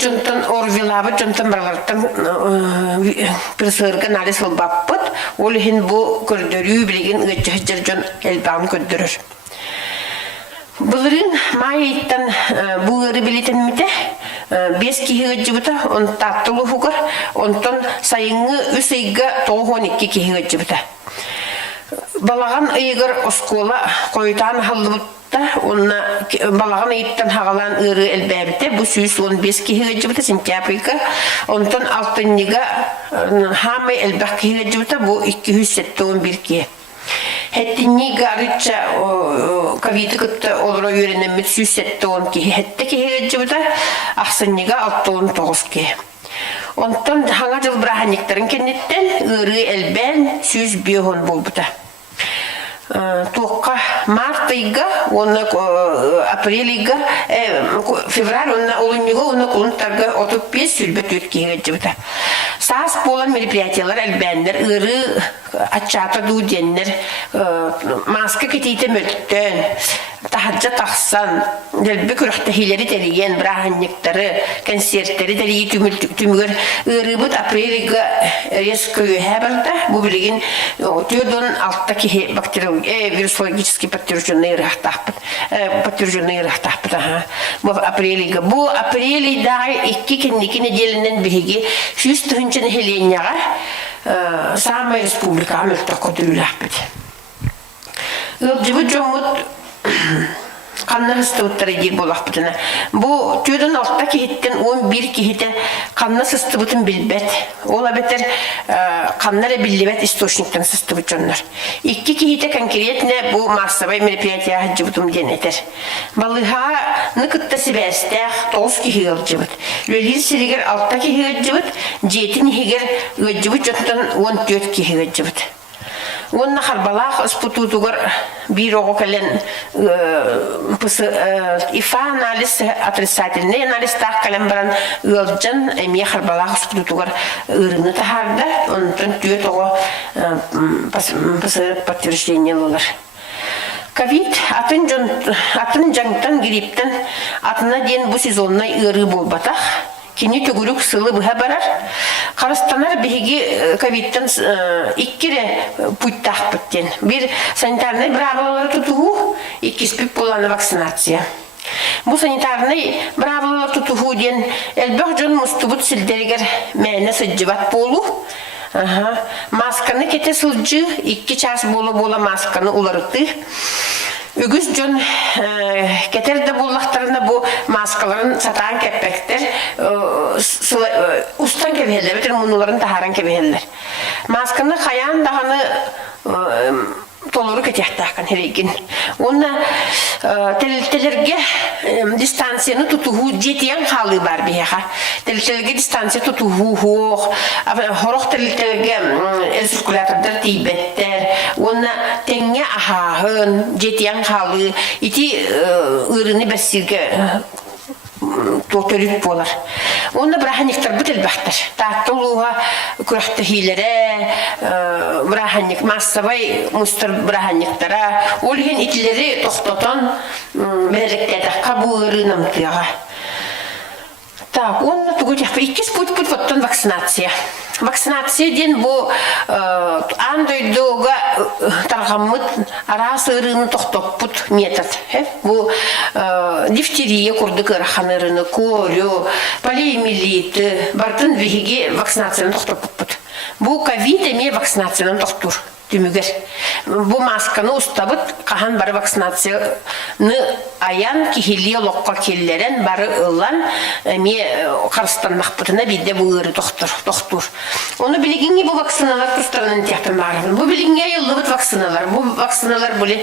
жонтон орвилабы жонтон барлартан пресырган алис болбаппыт. Ол хин бу көрдөрүү билген ыччыр жон элбам көрдөрөр. Булырын майыттан буыры билетен мите 5 киһиге жибыта он таттылы хугар онтон сайыңы үсейге 12 киһиге жибыта. Балаган ыйгыр оскола койтан халлыбытта онна балаган ыйттан хагалан ыры элбәбите бу 15 киһиге жибыта сентябрьга онтон 6-га хамы элбәк киһиге жибыта бу 271 киһи. Хеттини гарыча ковид кытта олро үйренемит 170 киһи хетте киһиге жибыта ахсыннига 69 киһи. Онтон хаңа жыл браханиктарын кеннеттен ыры элбен 105 болбута. Туққа март-айга, апрель-айга, февраль, олынниға, құлынтарға 35 сүлбет өткеге жібіті. Саас болан мероприятиялар әлбәндер, ұры атчата дуденнер, маска кетейті мөлттен, тахаджа тақсан, дәлбі күріқті хилері тәреген, браханниктары, концерттері тәрегі түмігір, ұры бұд апрель-айга резко өйе барды, бұл білеген түйден алтта кеге вирусологически подтвержденные рахтахпат. Бу апрелига. Бу апрели да 2 неделенен биги 100 хеленяга самая республика амертако дулахпат. Жибу жомут каннасы уттарыди болахпатына. Бу түйден алтта кехеттен 11 кехете канна сыстыбытын билбет. Ола бетер каннары билбет источниктен сыстыбытчоннар. 2 кехете конкретне бу массовый мероприятия жибутум денетер. Балыха ныкытта себестех 9 кехегер жибут. Лөлил сиригер алтта кехегер жибут, 7 хегер жибут жонтон 14 кехегер жибут. Онна харбалах спутутугар бирого кален ифа анализ отрицательный анализ так кален баран ылжан эми харбалах спутутугар ырыны тахарда онтон түйетого подтверждение лолар. Ковид атын жаңтан грипптен атына ден бу сезоннай ыры болбатах. Кини төгүлүк сылы быха барар. Карастанар биги ковидтен 2 путтах бүттен. Бир санитарный правилалар тутуу, 2 спип боланы вакцинация. Бу санитарный правилалар тутуу ден элбек жон мустубут силдергер мәне сыджыбат болу. Масканы кете сылжы 2 час бола масканы уларыты. Үгіз жон кетерді боллақтарына бұл маскаларын сатан кеппектер ұстан кебелер, бітір мұнуларын тахаран кебелер. Масканы қаян дағаны толыры кетяқтаққан херейген. Оны тәлітелерге дистанцияны тұтуғу жетиян қалы бар бейға. Тәлітелерге дистанция тұтуғу хоқ, хорақ тәлітелерге эль-циркулятордар тейбеттер, оны тәңе ахағын жетиян қалы, ити ұрыны бәсірге тоқтөлік болар. Оны браханиктар бүт әлбәқтір. Тақтылуға күріқті хейлері, браханик, массавай мұстыр браханиктара, олген итілері тоқтатан бәріктеді қабу ұрынам тұяға. Так, онна тугуч иккис путь воттон вакцинация. Вакцинация ден бу андойдога таргаммыт арасы ырыны токтоппут метод. Бу дифтерия курдык ыраханырыны, колю, полиомиелит, бартын вихиге вакцинацияны токтоппут. Бу ковид эме вакцинацияны токтур. Түмігер. Бу масканы ұстабыт, қахан бары вакцинацияны аян кихили лоққа келлерен бары ұлан ме қарыстанмақ бұтына бейде бұл ұры тоқтур. Оны білігінге бұл вакциналар тұстарынан тияқтын бағырын. Бұл білігінге айылы вакциналар. Бұл вакциналар бұлі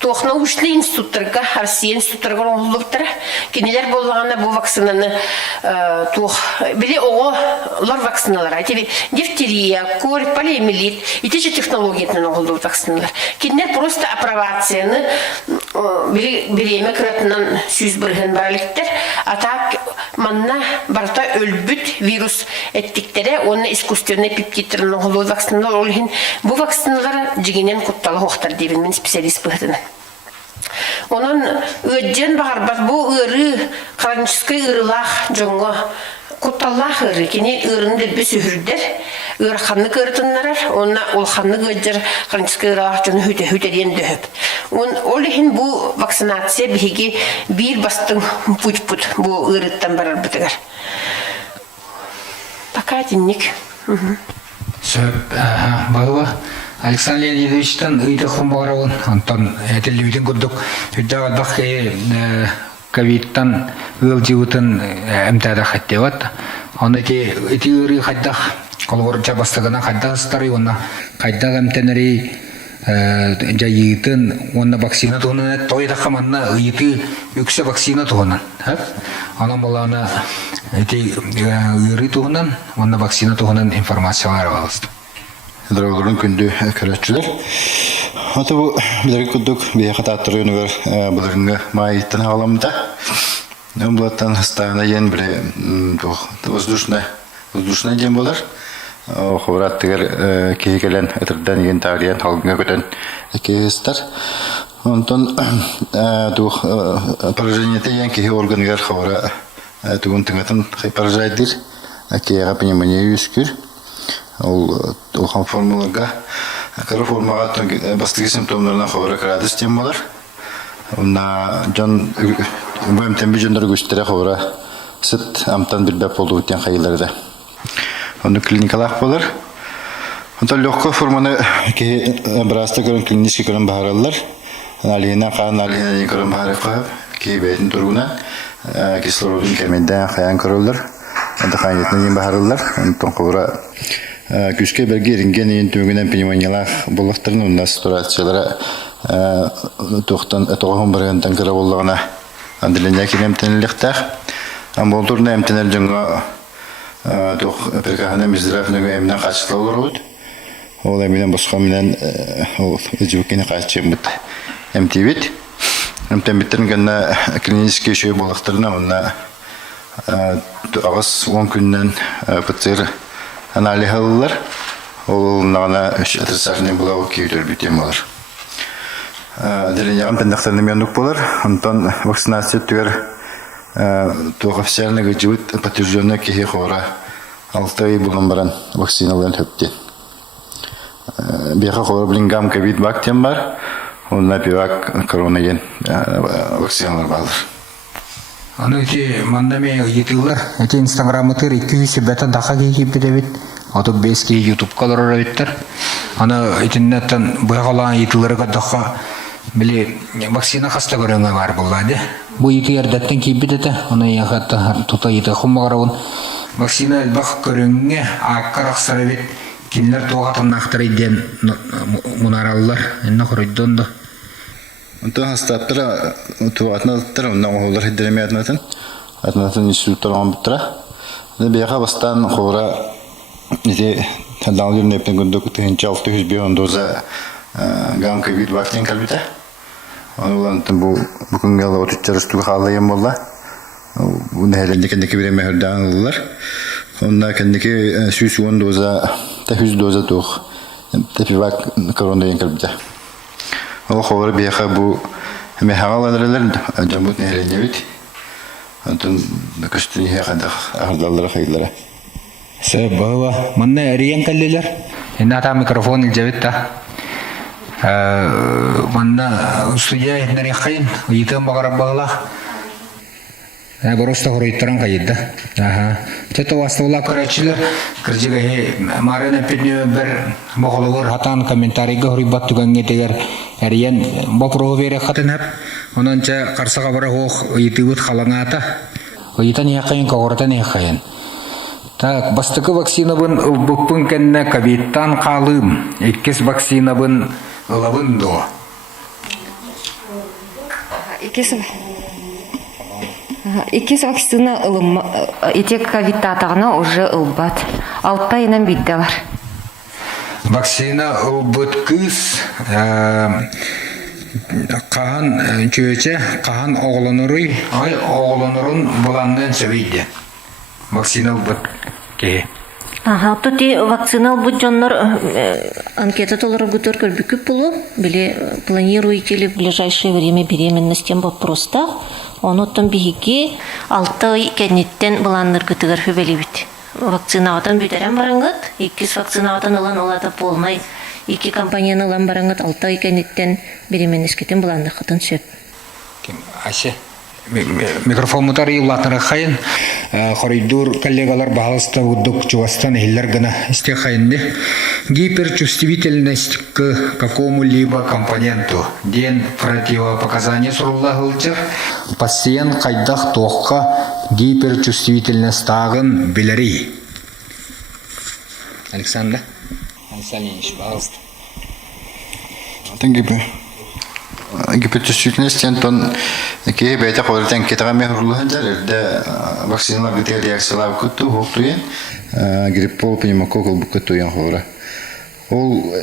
тоқна ұшылы институттарға, Россия институттарға оңғылы бұттары. Кенелер болғаны бұл вакцинаны білі оғылар вакциналар. Дифтерия, корь, полиомиелит. И те же технологии на новых вакцинах. Кинер просто апробацияны береме кратынан сүз бирген баралыктар, а так манна барта өлбүт вирус эттиктере, оны искусственный пептидтер новых вакциналар олген. Бу вакциналар жигенен кутталы хоқтар дейбін мен специалист быхтына. Onun ödjen bağırbat bu ırı хронический ырылах жоңго куталлах ыры кенен ырынды бес үһүрдер ырханны кыртыннарар онна ол ханны гыджыр хронический ырылах жон хүтеден дөһөп ол ихин бу вакцинация биһиги бир бастың путь бу ырыттан барар бытыгар пока тинник Баба Александр Леонидовичтан ыйды хумбарауын антон этелевиден курдук үддагадбах ковидтан ыл живутын эмтада хаттеват аны эти ыры хаддах колгорча бастыгына хаддастары онна кайдак эмтенери жайытын онна вакцина тугунан тойда хаманна ыйты үксе вакцина тугунан анан булана эти ыры тугунан онна вакцина тугунан информациялар алысты. Дорогорун күндү көрөчүлөр. Ата бу билерге күдүк бия кататтырыгы буларга майыттан аламда. Нөмблаттан хастана ен биле воздушная дем болар. Ховраттыгар кегелен этирден ен тариян халгына көтөн экестер. Онтон дух поражение ен кеге органгар ховра тугун тыңатын поражайдыр. Акега пневмония үскүр. Ол формулага кара формага бастыгы симптомларына хабар кырадыс темалар. Онна жан бем темби жөндөр көчтөрө хабара сыт амтан бир беп болду өтен кайыларда. Онда клиникалар болар. Онда легкая форманы ки браста көрөн клинический көрөн бааралар. Аналина каналина көрөн баарыка ки бетин тургуна кислородун кеминде каян көрөлөр. Онда кайнетнен бааралар. Онтон хабара күшке берге рентген ентүгүнен пневмониялар болуктарын унда ситуациялары тоқтан тоғын баргантан кыра боллагына анделения кинемтенлектер амболдурна эмтенер жонго тох перкахана миздрафныга эмне качылар болот ол эмнен башка менен ол эжүкене качымыт эмтибит эмтемиттерин гана клинический шөй болуктарына унда агыс 10 күннен ПЦР анализлар ол нана отрицательный было күйдер битемалар. Деление ампендахтарны менук болар. Антон вакцинация түгер то официально живет подтвержденная кихи хора. Алтай булган баран вакциналарын хөптен. Беха хора блингам ковид бактем бар. Он напивак коронаген вакциналар балар. Аны ки мандаме етилер, эти инстаграмытыр 200 бета дака кийип бедебит. Аты 5 ки YouTube калар биттер. Аны интернеттен байгала етилерге дака биле вакцина хаста көрөнгө бар булады. Бу эки ердеттен кийип бедете. Аны ягатта тута ете хумгарабын. Вакцина бак көрөнгө аккараксары бит. Кинлер тоогатын нактырыйден мунараллар. Энне коройдондо. Антон хастаттыра туатнаттыра онна олар хидремиятнатын атнатын институттардан биттира. Бияга бастан хора иде тандалгыр нептен гөндөк тенче 600 бион доза гам ковид вакцин калбита. Олантын бу бүгүнгө алып өтүчөрүстүгө халайым болла. Бу нелендекендеки биреме хөрдаңлар. Онна кендеки 110 доза 100 доза тух. Тепивак коронавирус калбита. Ол хабар бияха бу мехагалаларлар жамбут неренебит. Антон накаштыни хакадах ахдаллар хайлара. Баба, манна ариен каллелер. Эната микрофон илжебитта. Манна студия нери хайн, уйтан багара багла. Бороста хоройттаран кайда. Тето вастаула көрөчүлөр кыржыга марена пенне бер моголор хатан комментарийге хорибат туганге тегер ариен бопро бере хатынап. Онанча карсага бара хох уйтыбыт халаңата. Уйтан якын когортан якын. Так, бастыкы вакцинабын буппын кенне ковидтан калым. Иккес вакцинабын ылабын до. Иккес вакцина ылым итек ковидта атагына уже ылбат. 6 айынан биддалар. Вакцина ылбыт кыз кахан чөче, кахан оглонурый, ай оглонурун буландан сөйдө. Вакцина ылбыт ке. Ага, тути вакцинал буджоннор анкета толора гутор көрбүкүп булу, биле планируете ли в ближайшее время беременность тем вопроста. Онуттан биһиги 6 ай кеннеттен буланнар гытыгар хөбелибит. Вакцинаатан бүтерен бараңгыт, 2 вакцинаатан ылан олата болмай, 2 компанияны ылан бараңгыт 6 ай кеннеттен беременностьтен буланнар хатын сөп. Ким Ася микрофон мутары юллатнары хайын хоридур коллегалар бахалыста удук чувастан хиллер гына исте хайынды гиперчувствительность к какому-либо компоненту ден противопоказания суруллахылчыр пациент кайдах тоққа гиперчувствительность тағын билери. Александр Альевич, пожалуйста. Гипотезичность антон ки бета хортен кетагаме хурлахандар да вакциналар гытер реакциялар көтү хоктуен гриппол пневмококкал букатуен хора. Ол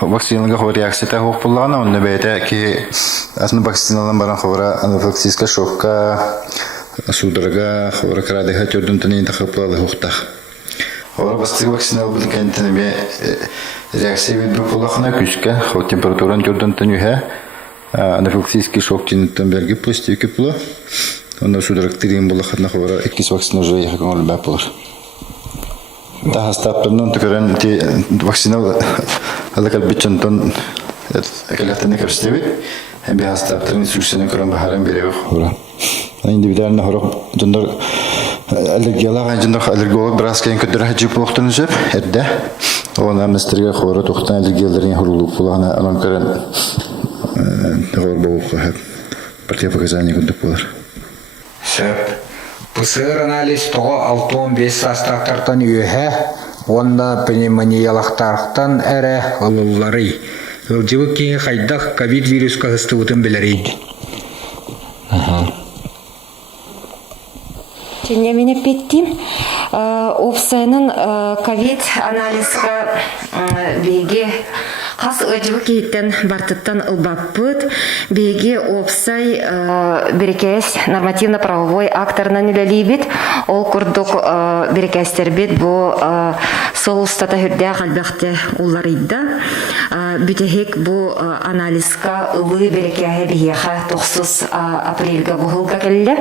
вакциналарга хор реакцията хокпуллагана онда бета ки асны вакциналардан баран хора анафилаксиска шокка судорога хора крадыга төрдүн тани тахаплады хоктах. Хора бастык вакцинал булган тани реакция вид бупулахна күчкә, хо температураны төрдән төнүһә, анафилаксический шок тинтен берге пустив кепло. Онда судорог тирин булахна хора 2 вакцина уже якын алып булыр. Да хастаптан төгөрән ти вакцина алакал бичентон акалатны көрсөтөбүт. Һәм би хастаптан сүксенә көрән баһаран бере хора. Индивидуальный хора жондар аллергиялар жондар аллерголог брас кен көдөрә җип лохтын җеп, әддә. Он амнистерге хора тухтан аллергияларын хурулук булганы аланкаран хор бу противопоказания күндүк булар. Сөп. ПЦР анализ тоға 6-15 састақтартан үйе, онда пневмониялақтарықтан әрі олылары. Үлжігі кеңі қайдақ ковид вирусқа ғысты ұтын білерейді. Және мене петтім, опсайның ковид анализға беге қас өжігі кейттен бартыттан ұлбаппыт, беге опсай берекес нормативно-правовой акторынан үлелейбет, ол күрдік берекестербет бұл сол ұстата хүрде қалбақты оларыйда. Бүтехек бұл анализға ұлы берекеге бейеға 9 апрельға бұғылға келді.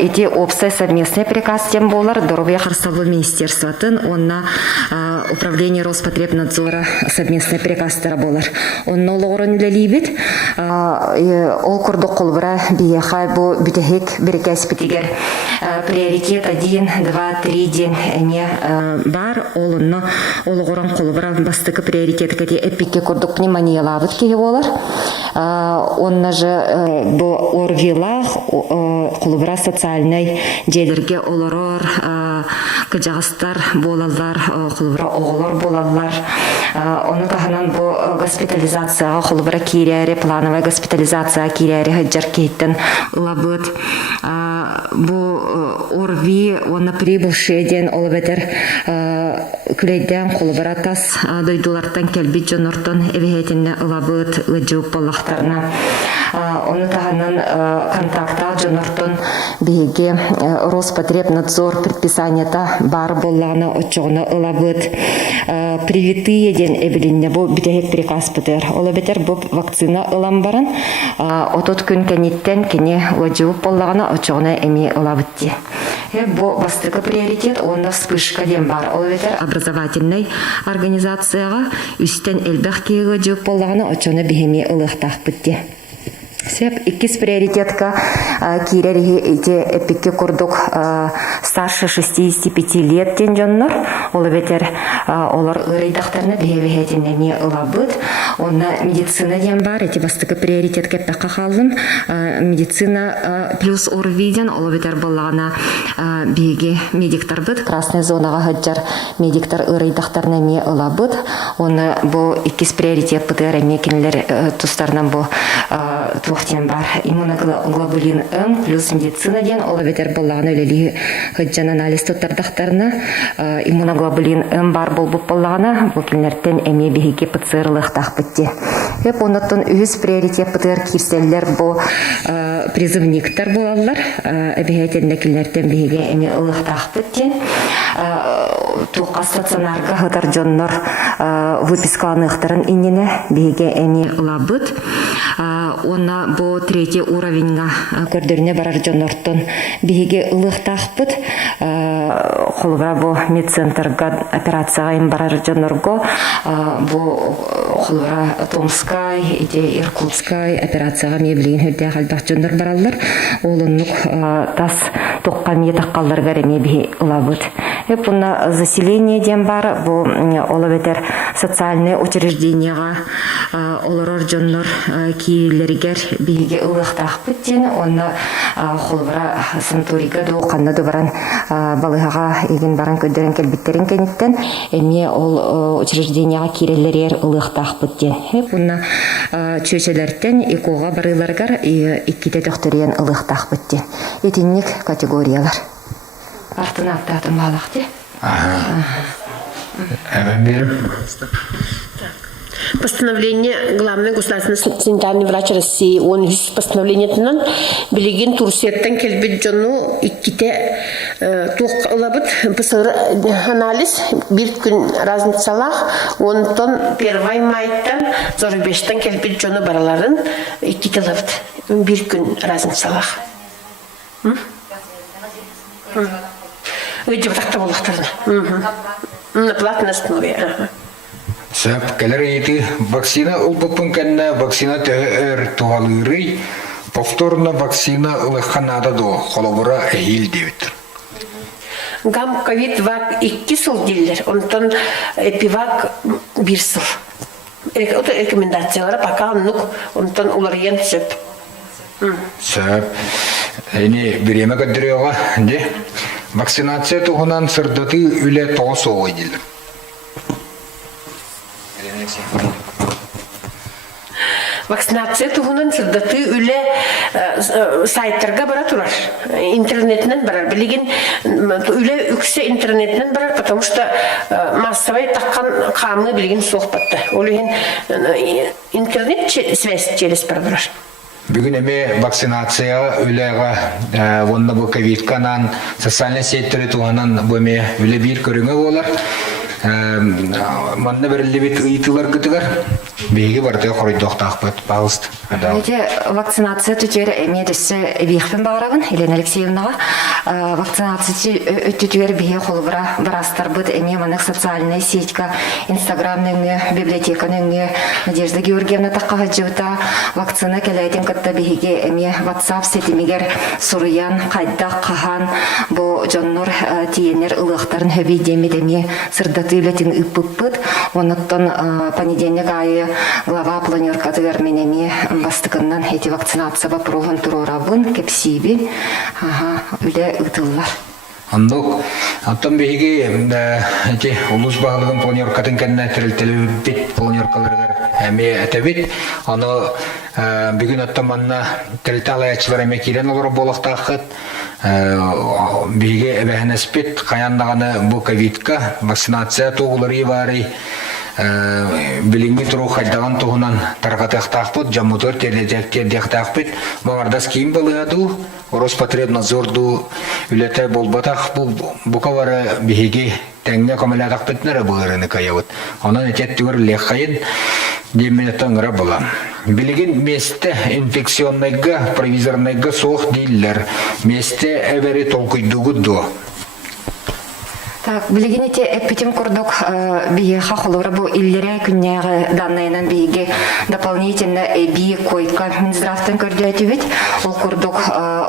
Эти опсай совместный приказ тем болар Здоровья Харстового министерствотын, онна управление Роспотребнадзора совместный приказ болар. Онна олығырын үлелейбет, ол күрді қолбыра бейеға бұл бүтехек берекес бітігер приоритет 1, 2, 3 ден не бар, олынна олығырын қолбыра бастықы приоритеті кәте эпикке күрдік пневмониялабыт кеге болар. Онна же бұл орвилах қолбыра социальный желерге олорор, кыжағыстар болалар, құлыбыра оғылар болалар. Оны тағынан бұл госпитализацияға құлыбыра кейрәрі, плановая госпитализация кейрәрі ғыджар кейттен ұлабыд. Бұл орви, оны прибылшеден олы бәтір күлейден құлыбыра тас дойдулардан кәлбет жонортон әвехетінне ұлабыд ұжып болақтарына. Оны тағынан контакта жонортон беге Роспотребнадзор предписаниета бар боллана очоғына ұлабыд. Привитые ден эвелинне бұл бітехек приказ бітер. Олы бітер бұл вакцина ұлан барын. Отот күн кәнеттен кене ұжып боллағына очоғына әме ұлабыдде. Бұл бастықы приоритет, онда вспышка ден бар. Олы бітер образовательный организацияға үстен әлбәқ кейі ұжып боллағына очоғына бігеме ұлықтақ бітде. Сеп 2 приоритетка кирери эти эпикке курдук старше 65 лет тен жоннор. Олы бетер олар ырайдақтарына бейбехетіне не ылабыд. Онна медицина ден бар, эти бастықы приоритет кеппаққа қалдым. Медицина плюс орвиден, олы бетер болағына бейге медиктар бұд. Красная зонаға ғаджар медиктар ырайдақтарына не ылабыд. Оны бұл 2 приоритет бұдыр әмекенлер тұстарынан бұл туқтен бар. Иммуноглобулин М плюс медицина ден, олы бетер болағына өлелі ғаджан анализ тұттардақтарына. Иммуноглобулин М бар бол бұп болағына, бұл кенлерден әме бейге пыцырлық тақ бітті. Хеп оннан үз приоритет бытыр кирселлер бу призывниктар булалар. Эбехетендекилерден биге эми ылыктак ден. Тука стационарга хатар жоннор выпискаланыктарын инене биге эми лабыт. Она бу третий уровеньга көрдөрүнө барар жоннортон биге ылыктакпыт. Холбара бу медцентрга операцияга им барар жоннорго бу холбара Томскай, иде Иркутскай операцияга меблин хөдө халбак жоннор баралар. Олоннук тас токкан етаккалларга реме би лабыт. Буна заселение дем бар, бу олабетер социальные учрежденияга олорор жоннор кийлергер биге ылыктакпыт ден, онна холбара санаторийга до каннады баран балыгага еген баран көдөрөн келбиттерин кенеттен эми ол учрежденияга киреллер ылыктакпыт ден. Буна чөчелерден экога барыларгар икките докториен ылыктакпыт ден. Этинник категориялар. Артына аттатын балақты. Постановление главный государственный санитарный врач России, он из постановления тынан билеген турсеттен келбит жону икките тук лабыт пысыр анализ бир күн разницалах, он тон 1 майттан 45-тен келбит жону бараларын икките лабыт бир күн разницалах. Өйдеп тақта болақтарына. На платной основе. Сәп, кәлер еті вакцина ұлбықпын кәнна вакцина тәғір туғалырый, повторно вакцина ұлыққанада до қолабыра әйіл дебіттір. Гам ковид вак 2 сыл дейлер, онтан эпивак 1 сыл. Рекомендациялары пока онтан уларыен сөп. Сәп, әне біреме көддіреуға, де? Вакцинация туғынан сырдаты үлі тоғыз оғай дейлер. Вакцинация туғынан сырдаты үлі сайттарға бара тұрар. Интернетінен барар. Білеген үлі үксе интернетінен барар, потому что массовай таққан қамы білеген соқпатты. Олеген интернет связь через барар. Бүгін әме вакцинация үліға онны бұл ковид-канан социальный сеттері туғанан бұме үлі бір көріңі олар. Манна бірілі бет ұйтылар күтігер. Бейгі барды қоройдоқтақ бұд, бағылысты. Вакцинация түтері әмедісі бейхпен бағырабын, Елена Алексеевнаға. Вакцинация түтері бейе қолы барастар бұд, әме манық социальная сетька, инстаграмның, библиотеканың, Надежда Георгиевна таққа ғаджыута вакцина кәләйден күтті бейге әме WhatsApp сетімегер сұрыян, қайдақ, қаған, бұл жоннор тиенер ұлықтарын хөбей демедеме сырдаты үлетін үппіппіт. Оныттан понедельник айы глава планеркатығар менеме бастықыннан эти вакцинация бапырылған тұрорабын, кепсибін, үлі ұтылылар. Андық, аттан бейге ұлыс бағылығын планеркатын кәнна тірілтілі бет планеркаларығар әме әтәбет. Аны бүгін аттан манна тірілті алаячылар әме керен олар болықтақыт. Бейге әбәхін әспет қаяндағаны бұл ковидка вакцинация тоғылары бары біліңгі тұру қайдаған тұғынан тарғатықтақпыт, жамутыр тердектақтақпыт. Мағардас кейін балыяду, Роспотребнадзорду үлеті болбатақ бұқа бары бейге тәңіне комалятақпытнары бұғырыны қайауыт. Онан әтеттігір леққайын демінеттен ғыра болам. Білеген месті инфекционныйға, провизорныйға соқ дейлер. Месті әбәрі толқыйдығы до. Так, билеген эти эпитем курдук бие хахолора бу иллере күннәгы данныйнан биге дополнительно бие койка Минздравтан көрдәтү бит. Ол курдук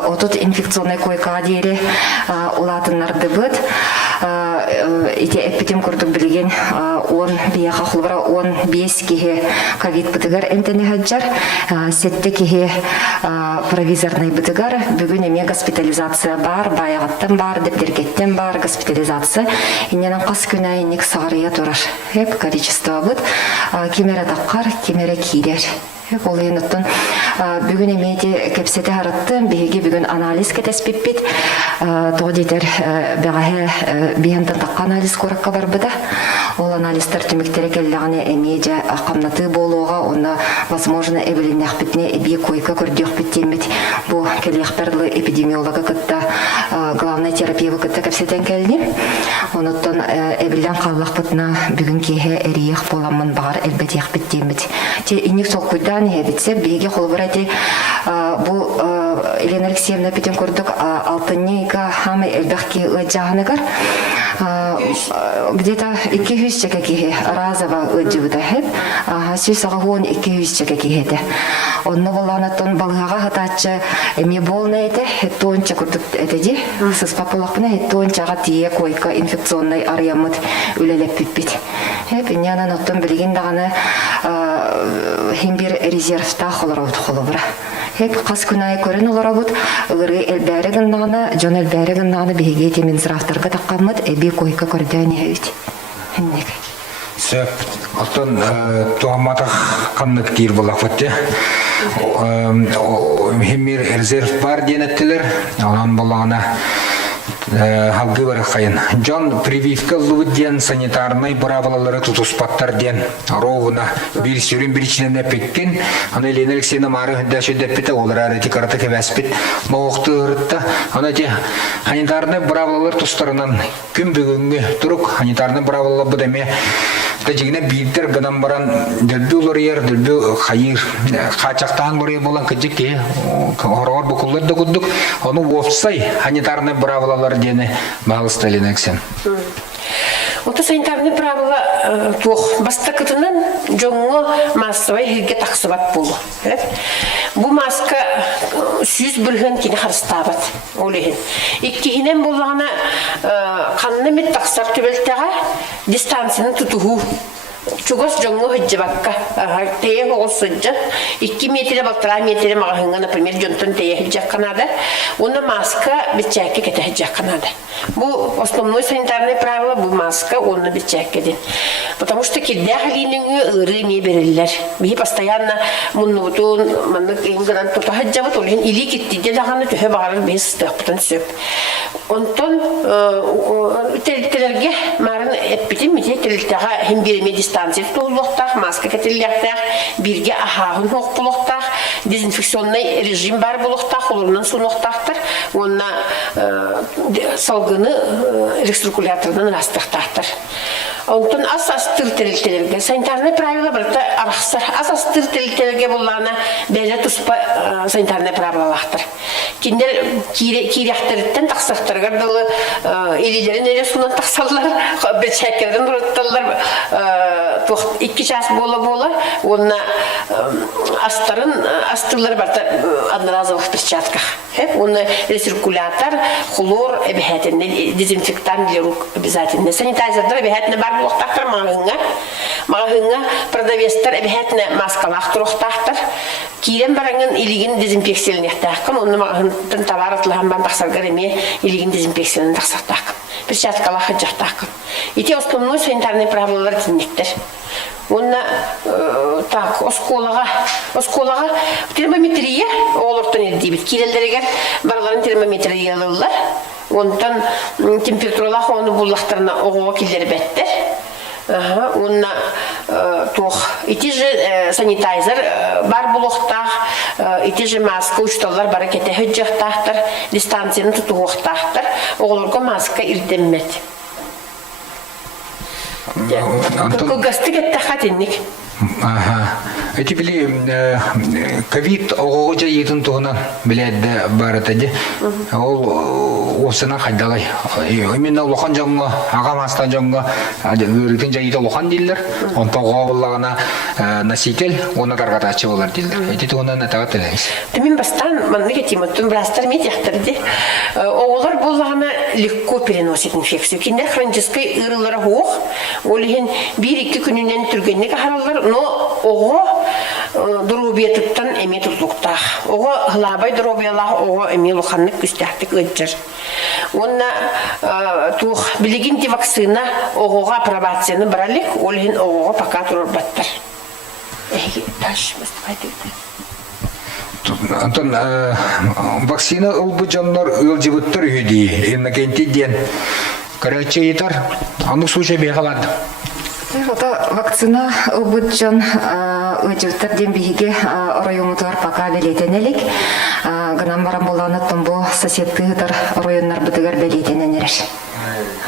отут инфекционный койка дире улатыннарды бит. Эти эпитем курдук билеген он бие хахолора 15 киһе ковид битигар энтене хаҗар, 7 киһе провизорный битигар. Бүгүн эме госпитализация бар, баягаттан бар, дептергеттен бар госпитализация. Иннен қас күнәйінік сағария тұрар. Хеп количество бұд. Кемері таққар, кемері кейдер. Хеп ол еніттін бүгін емейді кепсеті хараттын, бейге бүгін анализ кетеспіп бит. Тоғы дейтер бәғахе бейінтін таққа анализ көрікқа бар бұда. ол анализтер түміктері келләғіне әмейже қамнаты болуға, онна, возможно, әбіліннәқ бітіне әбей койка көрдіқ біттемет. Бұл келеқперлі эпидемиолога кітті, главный терапия кітті көпсетен келіне. Оныттан әбілден қаллақ бітіна бүгін кейе әрейек боламын бағар әлбәтеқ біттемет. Те инек сол көйдан әбітсе, бейге қолбыр әте бұл Елена Алексеевна бітен көрдік алтыннейка хамы әлбәқке жағынығар. Где-то 200 какие разово джуда хеп, а сисагон 200 какие это. Он новолана тон балгага хатача ми болна это тонча курдук это ди сыз папулакна тончага тие койка инфекционный ариямыт үлелеп битбит. Хеп няна ноттон билген даганы химбир резервта холорот холобра. Хеп кас күнай көрөн олорабут ыры элбәреген даганы жон элбәреген даганы биге темен зрафтарга таккамыт эби койка көрдәни хевит. Хинник. Сөп, алтын туаматақ қаннық дейір болақ өтті. Хеммер резерв бар денеттілер, онан болағына халгы бар қайын. Жон прививка лұвыд ден санитарный правалалары тұтуспаттар ден ровына бір сүрін біріншінен әпеккен. Аны Елена Алексеевна мары дәші дәппеті олар әрі текараты кәвәспет мауқты ұрытта. Аны де санитарный правалалар тұстарынан күн бүгінгі тұрық санитарный правалалар бұдаме Тәжігіне бейдер ғынан баран дүлбі олар ер, дүлбі қайыр, қачақтан бұрай болан күдік ке, орағар бұқылар да күдік, оны офсай, санитарный правилалар дені бағылысты Елена Алексеевна. Ота санитарный правила туох баста кытынан жоңго массовай хирге таксыбат болу. Бу маска сүйіз бірген кені харыстабат олеген. Иккихинен болағына қанны мет таксар түбелтеға дистанцияны тұтуғу. Чугос жоңго хыджабакка тее хоғыз сыджа 2 метре балтыра метре мағahыңға, например, жонтон тее хыджаққанада, оны маска бітчәкке кәті хыджаққанада. Бұл основной санитарный правило, бұл маска оны бітчәккеден. Потому что кедде халиніңі ұры не берілер. Бейі постоянно мұннуғытуын, мұннық енгінан тұта хыджабыт, олеген или кеттеде дағаны түхе бағарыр бейі сыстықпытын сөп. Онтон тәліттерге марын әппетен мете тәліттіға хем береме дистанция тұлықтақ, маска кәтеліліқтақ, бірге ахағын хоқ бұлықтақ, дезинфекционный режим бар бұлықтақ, оларынан сұнықтақтыр, онына салғыны рециркулятордан растықтақтыр. Онтон ас-астыр тәліттерге, санитарный правила бірді арақсыр, ас-астыр тәліттерге болағына бәлі тұспа санитарный правилалақтыр. Кендер киряқтырыттен тақсақтырғар дылы елелерін әлі суынан тақсалар, бір шәкерден бұрытталар, 2 час бола-бола, онына астырлар барда одноразовых перчатках. Оны рециркулятор, хлор, обязательно, дезинфектант для рук обязательно. Санитайзердар обязательно бар бұлықтақтыр мағыңа, продавестар обязательно маскалақ тұрықтақтыр. Кирен бараңын илеген дезинфекциялын яқтақын, оны мағыңтын товар атылған бан тақсарғар еме илеген дезинфекциялын тақсақтақын. Перчаткалақ жақтақын. Эти основной санитарные правилалар диннектер. Онна так осколага термометрия олортон элдибит. Кирелдерегер барларын термометрия алылар. Онтан температуралах оны буллахтарына оғуға келдер бәттер. Онна тух ити же санитайзер бар булуқтақ, ити же маска ұшталар бары кете хөджақтақтыр, дистанцияны тұтуғықтақтыр, оғылырға маска ирдеммет. Көгісті кетті қатеннік. Эти били ковид оғоғыжа етін тұғынан біләді бары тәді. Ол осына қайдалай. Именно лоқан жоңға, аға мастан жоңға, өріктен жайыда лоқан дейлер. Онта оғағылағына насикел, оны қарғатачы олар дейлер. Эти тұғынан әтіға тіләйіз. Мен бастан, манны кетейм, оттын бірастар медияқтырды. Оғылар болағына легко переносит инфекцию. Кендер хронической ұрылары оқ, олеген 1-2 күнінен түргеннегі харалар, но оғы дұрубиетіптен әме тұтлықтақ. Оғы ғылабай дұрубиялақ оғы әме лұқанлық күстәқтік өтжір. Онна тух билигин ди вакцина оғуға апробацияны біралік, олген оғуға пока тұрыр баттыр. Антон, вакцина ұлбы жанлар ұлжыбыттыр үйді, еннекенті ден. Короче, етар, анық сүйше бейхалады. Ота вакцина ылбытжан ыжыктар дембиге районутар пока белетенелик. Гынан баран боланы томбо соседтыгытар районнар бытыгар белетененереш.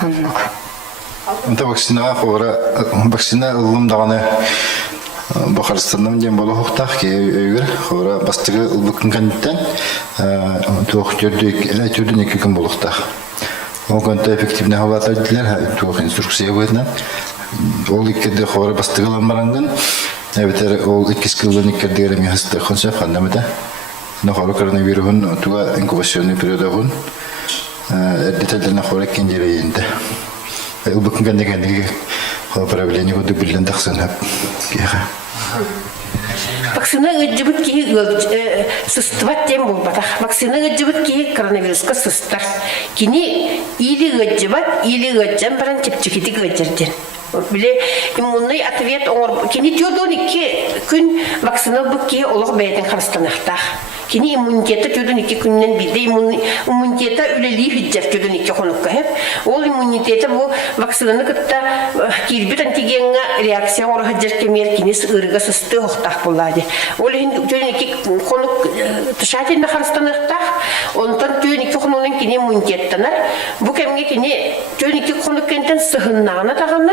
Оннук. Онта вакцина ылым даганы Бахарстаннан дем боло хоктах ке өйгөр хора бастыгы ылбыкын кандыттан туох төрдүк эле төрдүн эки күн болуктах. Ол конта эффективный хаватадилер туох инструкция буйна. Ол иккеде хора бастыгылан баранган эбетер ол иккис кылын иккедер эми хаста консеп хандамыда. Но хора коронавирус туга инкубационный периодагын детальдерна хора кендерейинде. Ылбыкын кандыгандыгы проблема буду билен дахсан хап. Вакцина ыджыбыт ки сыстыват тем бол батах. Вакцина ыджыбыт ки коронавируска сыстар. Кини или ыджыбат, или ыджан баран тепчикитик ыджырден. Биле иммунный ответ оңор. Кини тёдон 2 күн вакцина быкки олог бәйтен харстанахтах. Кини иммунитеті тёдон 2 күннен биде иммунитеті үлели хиджар тёдон 2 хонукка хеп. Ол иммунитеті бу вакцинаны кытта кирбит антигенга реакция ора хиджар кемер кинес ырга сысты хохтах буллади. Ол тёдон 2 хонук тышатен харстанахтах. Онтан тёдон 2 хонунан кини иммунитеттанар. Бу кемге кини тёдон 2 хонук кентен сыгыннагына таганы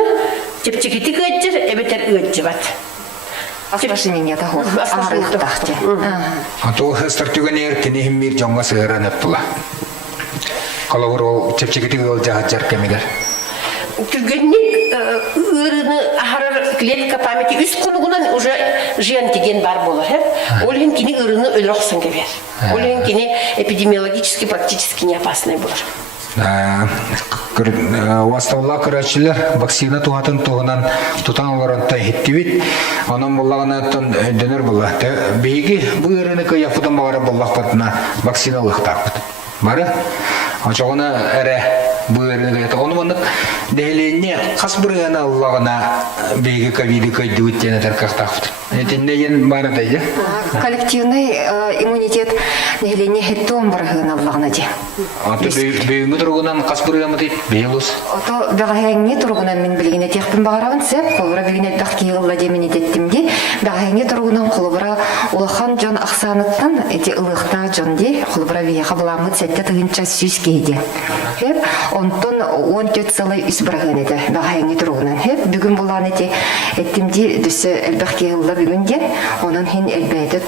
тепчикитик ыджыр эбетер ыджыбат. Осложнение того. Арыктахте. А то стартуганер кини химмир жонга сыгыранып була. Калавыр ол чепчекетик ол жагачар кемигер. Түргенник ырыны ахарар клетка памяти үс кунугунан уже жиантиген бар болар. Олен кини ырыны өлөксөн кебер. Олен кини эпидемиологически практически не опасный болар. Ваставла көрәчілер вакцина туғатын туғынан тұтан оларынта хеттебет. Оның болағынаттан дөнер бола. Бейгі бұл еріні көйяпыдан бағары болақ қатына вакцина ұлықтақ. Бары? Ачағына әрі бұл еріні көйяты. Оны мұнық дәйленіне қас бұрғана ұлағына бейгі ковиді көйді өттені тәркақтақ. Этинне ен бары дәйді? Коллективный иммунитет дәйленіне хеттуын бұрғына ұлағына де. Бейімі тұрғынан қас бұрғамы дейді? Бейлус? Ото бағайыңе тұрғынан мен білгене текпін бағарабын сәп, қолыра білгене дақки ғылла демені деттімде, бағайыңе тұрғынан қолыбыра улахан жон ақсаныттан, әте ұлықта жон де, қолыбыра бейеға бұламыд сәтті тұғынша сүйіз кейде. Онтон 14 сылы үс бұрған еді бағайыңе тұрғынан. Бүгін болан әте әттімде дүсі әлбәқке ғылла бүгінде, оның хен әлбәйді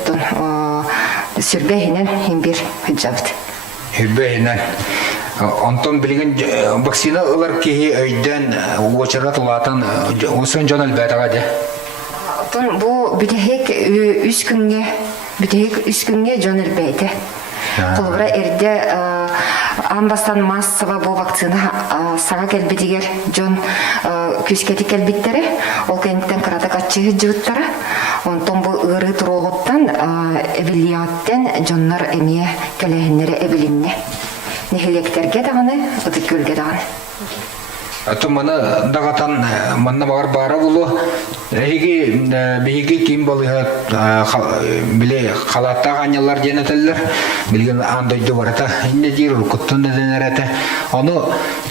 сүрбәйінен хен бір хүджабыд. Хүббәйінен. Онтон білген вакцина ылар кейі өйден уочарат ұлатын осын жон әлбәтіға де? Бұл бүтәхек үс күнге жон әлбәйді. Қолыбыра әрде амбастан массыва бұл вакцина саға кәлбетігер жон күскеті кәлбеттері, ол кәнттен қырата қатчығы жығыттары. Онтон бұл ұры тұрғыттан әбілияттен жонлар әмие кәләхінлері әбілінне. Нехелектерге дағаны, ұтық көлге дағаны. Аты мұны дағатан мұнна бағар бары бұлы, бейгі кем болыға біле қалатта ғанялар денетелер, білген андойды барата, инде дейір ұлқыттын деденер әті. Оны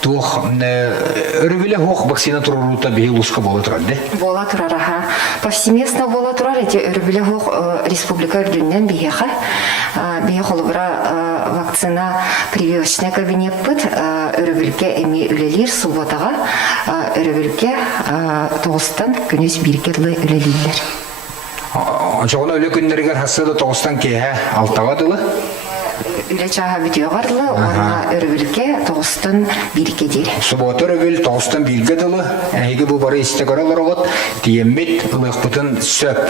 туық өрі біле хоқ вакцина тұрыруыта бейі ұлысқа бола тұрады? Бола тұрар, аға. Повсеместно бола тұрар, әте өрі біле хоқ республика үрдіннен бейеға. Бейе қолыбыра вакцина прививочный кабинет бұд, өрі білге әме үлелер субботаға, өрі білге тоғыстан күнес біркерлі үлелейлер. Жоғына өлі күннергер хасыды тоғыстан кейе алтағадылы? Үле чаға бітеуғарлы, оны өрі білге тоғыстан бірке дейір. Суббота өрі біл тоғыстан бірге дылы, әйгі бұл бары істегаралар оғыт, тиеммет ұлықпытын сөп.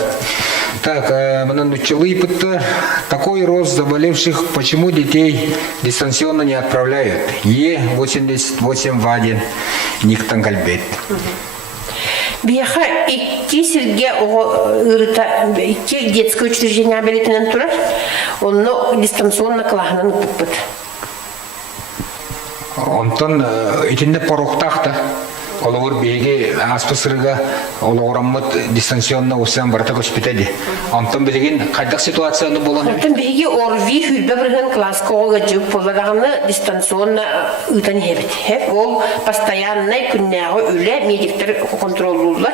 Так, мынан училы пытты, такой рост заболевших, почему детей дистанционно не отправляют? Е88 в 1, никтан кальбет. Бияха 2 сирге ырыта 2 детское учреждение абелетінен тұрар, оны дистанционно қылағынан ұппыт. Онтон итінде порохтақта. оловор беги аспысырга ологораммыт дистанционно усан барта госпитале. Антон билеген кайдак ситуацияны болон. Антон биги орви хүлбе бирген класска огажып болараганы дистанционно үтен хебит. Ол постоянный күннәгы үле медиктер контроллуулар.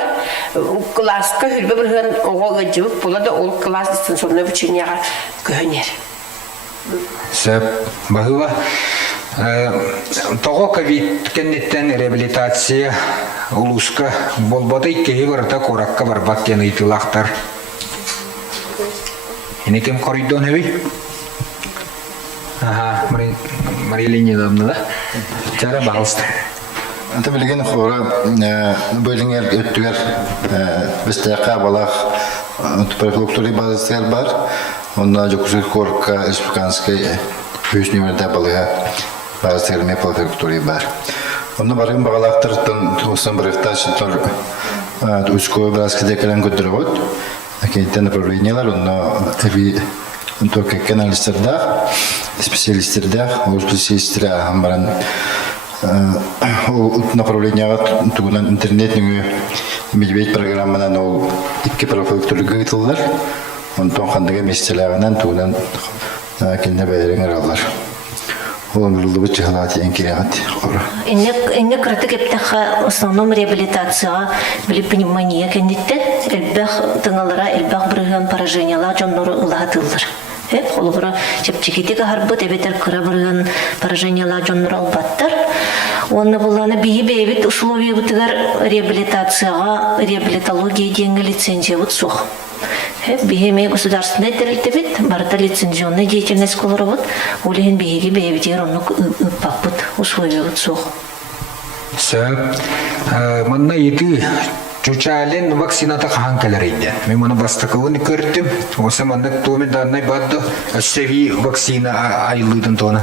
Класска хүлбе бирген огажып болада ол класс дистанционно обучениега көнер. Сөп бахыва того ковид кеннеттен реабилитация улуска болбода икки барта коракка барбат кен ыйтылактар. Эне кем коридон эби? Мария Леонидовна, да? Чара балста. Anta bilgen xora bölünger öttüger bistaka balaq prefektura bazasılar var. Onda Jokusul Korka Respublikanskay üç numarada balığa bazasılar prefektura var. Onda barın bağlaqtırdan tuğsan bıraktaş tor Uskoy Braskide kalan götürüvot. Akitten направлениялар onda tabi только каналистерда, специалистерда, специалистерда хамбаран направлениега тугунан интернетнің медведь программанан ол икки префектурга ыйтылдылар. Онтон кандыга месселагынан тугунан келне бәйреңер алар. Ол мылды бу чыгалат эң керегат. Инне кратык эптеха основном реабилитацияга били пневмония кендитте элбах тыңалара элбах бирген поражениялар жоннору ылатылдыр. Холбора чепчикитеге харбыт эбетер кыра бирген поражениялар жоннору албаттар. Онны буланы бейбит условия бутыгар реабилитацияга реабилитология деңге лицензия бут сух. Бихеме государственный территорит, барта лицензионная деятельность колоровод, улеген бихеги бейбитер онну папут условия бут сух. Манна ети чучален вакцинаты ханкаларыйды. Мен мана бастакылыны көрдім. Осы мандык туымен данной бадды. Өссеви вакцина айылыдын тона.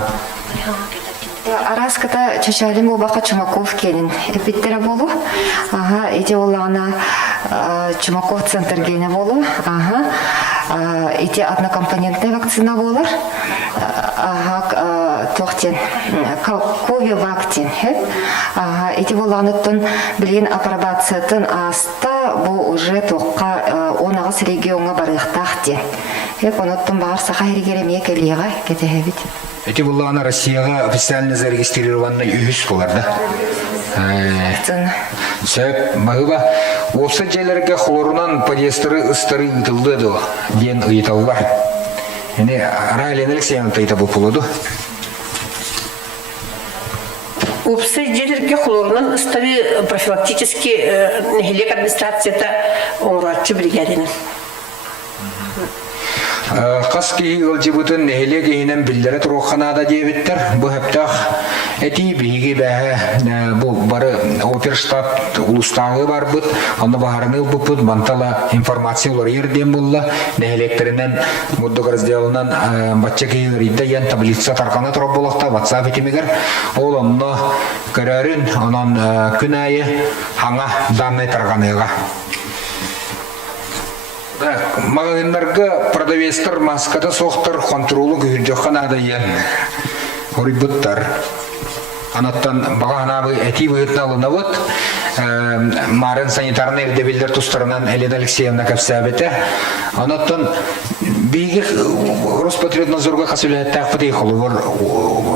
Араската чачалим убака Чумаков келин эпиттера болу. Ага, эти олана Чумаков центр гене болу. Ага. Эти однокомпонентная вакцина болар. Ага, тохтен Ковивактин. Ага, эти оланытын билген апробациятын аста бу уже тоққа 19 регионга барыктахти. Оноттон бар саха хергереме келига кетебит. Эти булланы Россияга официально зарегистрированный үйүс боларда. Сөп, мағыба, осы жерлерге хлорунан полиэстеры ыстыры ұтылды до, ден ұйталдар. Әне, Райлен Алексеевна тайта бұл полуду. Осы жерлерге хлорунан ыстыры профилактически нехилек администрацията оңратчы бригадины. Қас кейі ғылжыбытын нәхеле кейінен білдері тұрғанада дебіттер. Бұл әптақ әти бейге бәхі бұл бары оперштаб ұлыстағы бар бұд. Оны бағарыны бұд бантала информациялар ерден бұлла. Нәхелектерінен мұддық разделінен батча кейі рейді ян таблица тарқана тұрып болақта WhatsApp етемегер. Ол онны көрәрін, онын күн айы хаңа данный тарғаныға. Магазинларга продавецтер маската соқтар контролу күйірдіққан адайын орибыттар. Анаттан бағанабы әти бұйытын алына бұд. Марын санитарны ердебелдер тұстарынан Елена Алексеевна кәпсәбеті. Анаттан бейгі Роспотребнадзорға қасылеттәқ бұдай қолы бар.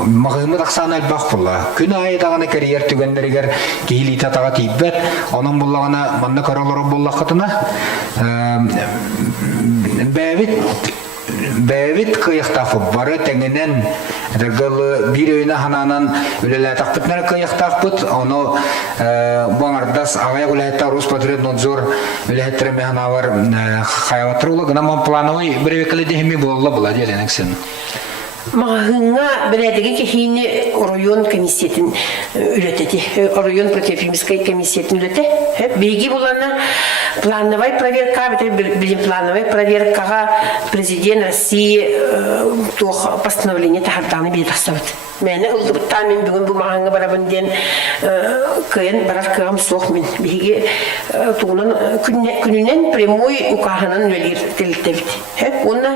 Мағымы тақсан әлбақ бұлла. Күн айдағаны карьер түгендерігер кейлі татаға тейбет. Оның бұллағына манны қаралары бұлла қытына. Бәвит қияқтақы бары тәңінен бір өйіне хананан өлелі тақпытнар қияқтақпыт, оны бағардас ағай құлайта Роспотребнадзор өләттірі механавар қайаваттыр олы, ғына плановой бір векілі дегеме болы бұла деленік сен. Мағыңа біләдігі кехейіне район комитетін үлетеді, район противопемической комитетін үлеті. Бейгі боланы плановой проверка, білім плановой проверкаға президент России постановление тағырдағыны бейді қысабыды. Мәні ұлдыбыттан мен бүгін бұл мағаңа барабынден көйін барар көғам соқ мен. Бейгі күнінен прямой ұқағынан өлер тіліктебіді. Оны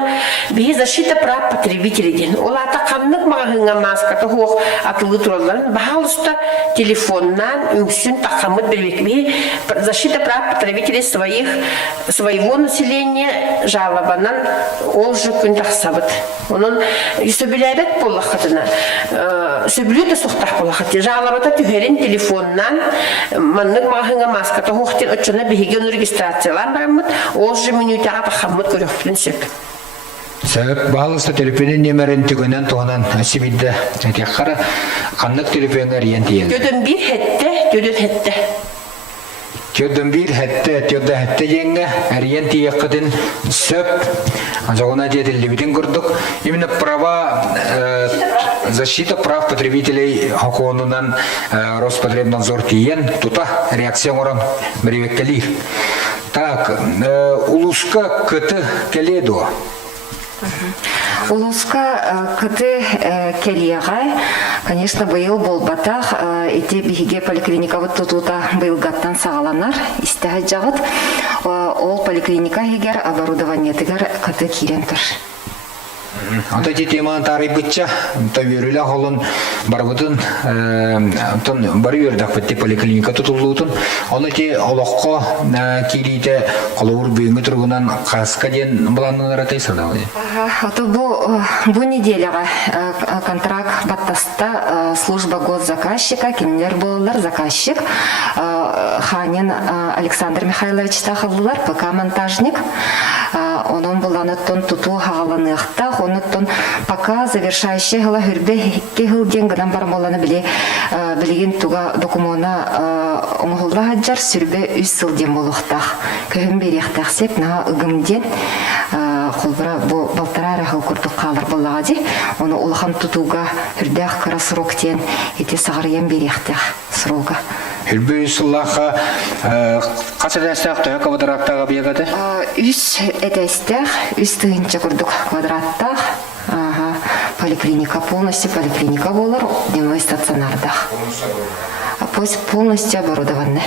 бе защита прав потребителей ден. Олата каннык магыңа маска тохох атылы тураларын бахалыста телефоннан үмсүн такамыт бербекби защита прав потребителей своего населения жалобанан ол же күн тахсабыт. Онун сөбүләбет боллахатына сөбүлү да сухтах боллахат. Жалобата түһерин телефоннан маннык магыңа маска тохохтен очона беге регистрациялар бармыт. Ол же минутага тахамыт көрөктүн сөп. Сәбәп бағалысты телефонын немерін түгінен туғынан әсібейді әтеққара қаннық телефонға рейен дейін. Төдін бір хетті. Төдін бір хетті жеңі әрейен дейіққыдың сөп. Жоғына деділі бітін көрдік. Именно защита прав потребителей хақуынынан Роспотребнадзор дейін тута реакция орын біревеккелер. Так, улуска күті келеді. Улуска кыты келияга, конечно, быйыл болбатах, эти биге поликлиникабы тутута быйыл гаттан сагаланар, истәһә жагыт, ол поликлиника егер оборудование тигер кыты кирентер. Ата теманы тарый бытча, тавирүлі холын барбытын, бары вердақ бітті поликлиника тұтылуытын. Оны те олаққа кейлейді қолауыр бүйінгі тұрғынан қасқа ден бұланын аратай сырдауы. Бу неделяға контракт баттаста служба госзаказчика, кемнер болылар заказчик, Ханин Александр Михайлович тақылылар, ПК-монтажник. Onun bulanıttın tutu hağalanıqta, onıttın пока завершающий гала хүрбе кехилден гынан бармаланы билеген туга докумона оңғылда хаджар сүрбе 3 сылден болуқтақ. Көхін беректақ сеп, наға үгімден қолбыра балтара рахыл күрдік қалыр болағади. Оны улахан тутуга хүрдәқ қыра сроктен ете сағырыен беректақ сроға. Хүрбе сыллаға қасыр әстәқ квадраттағы бегады? Үс әдәстәқ, үс тығынча күрдік квадраттақ. Поликлиника, полностью поликлиника болар, дневной стационардах. Полностью оборудованный.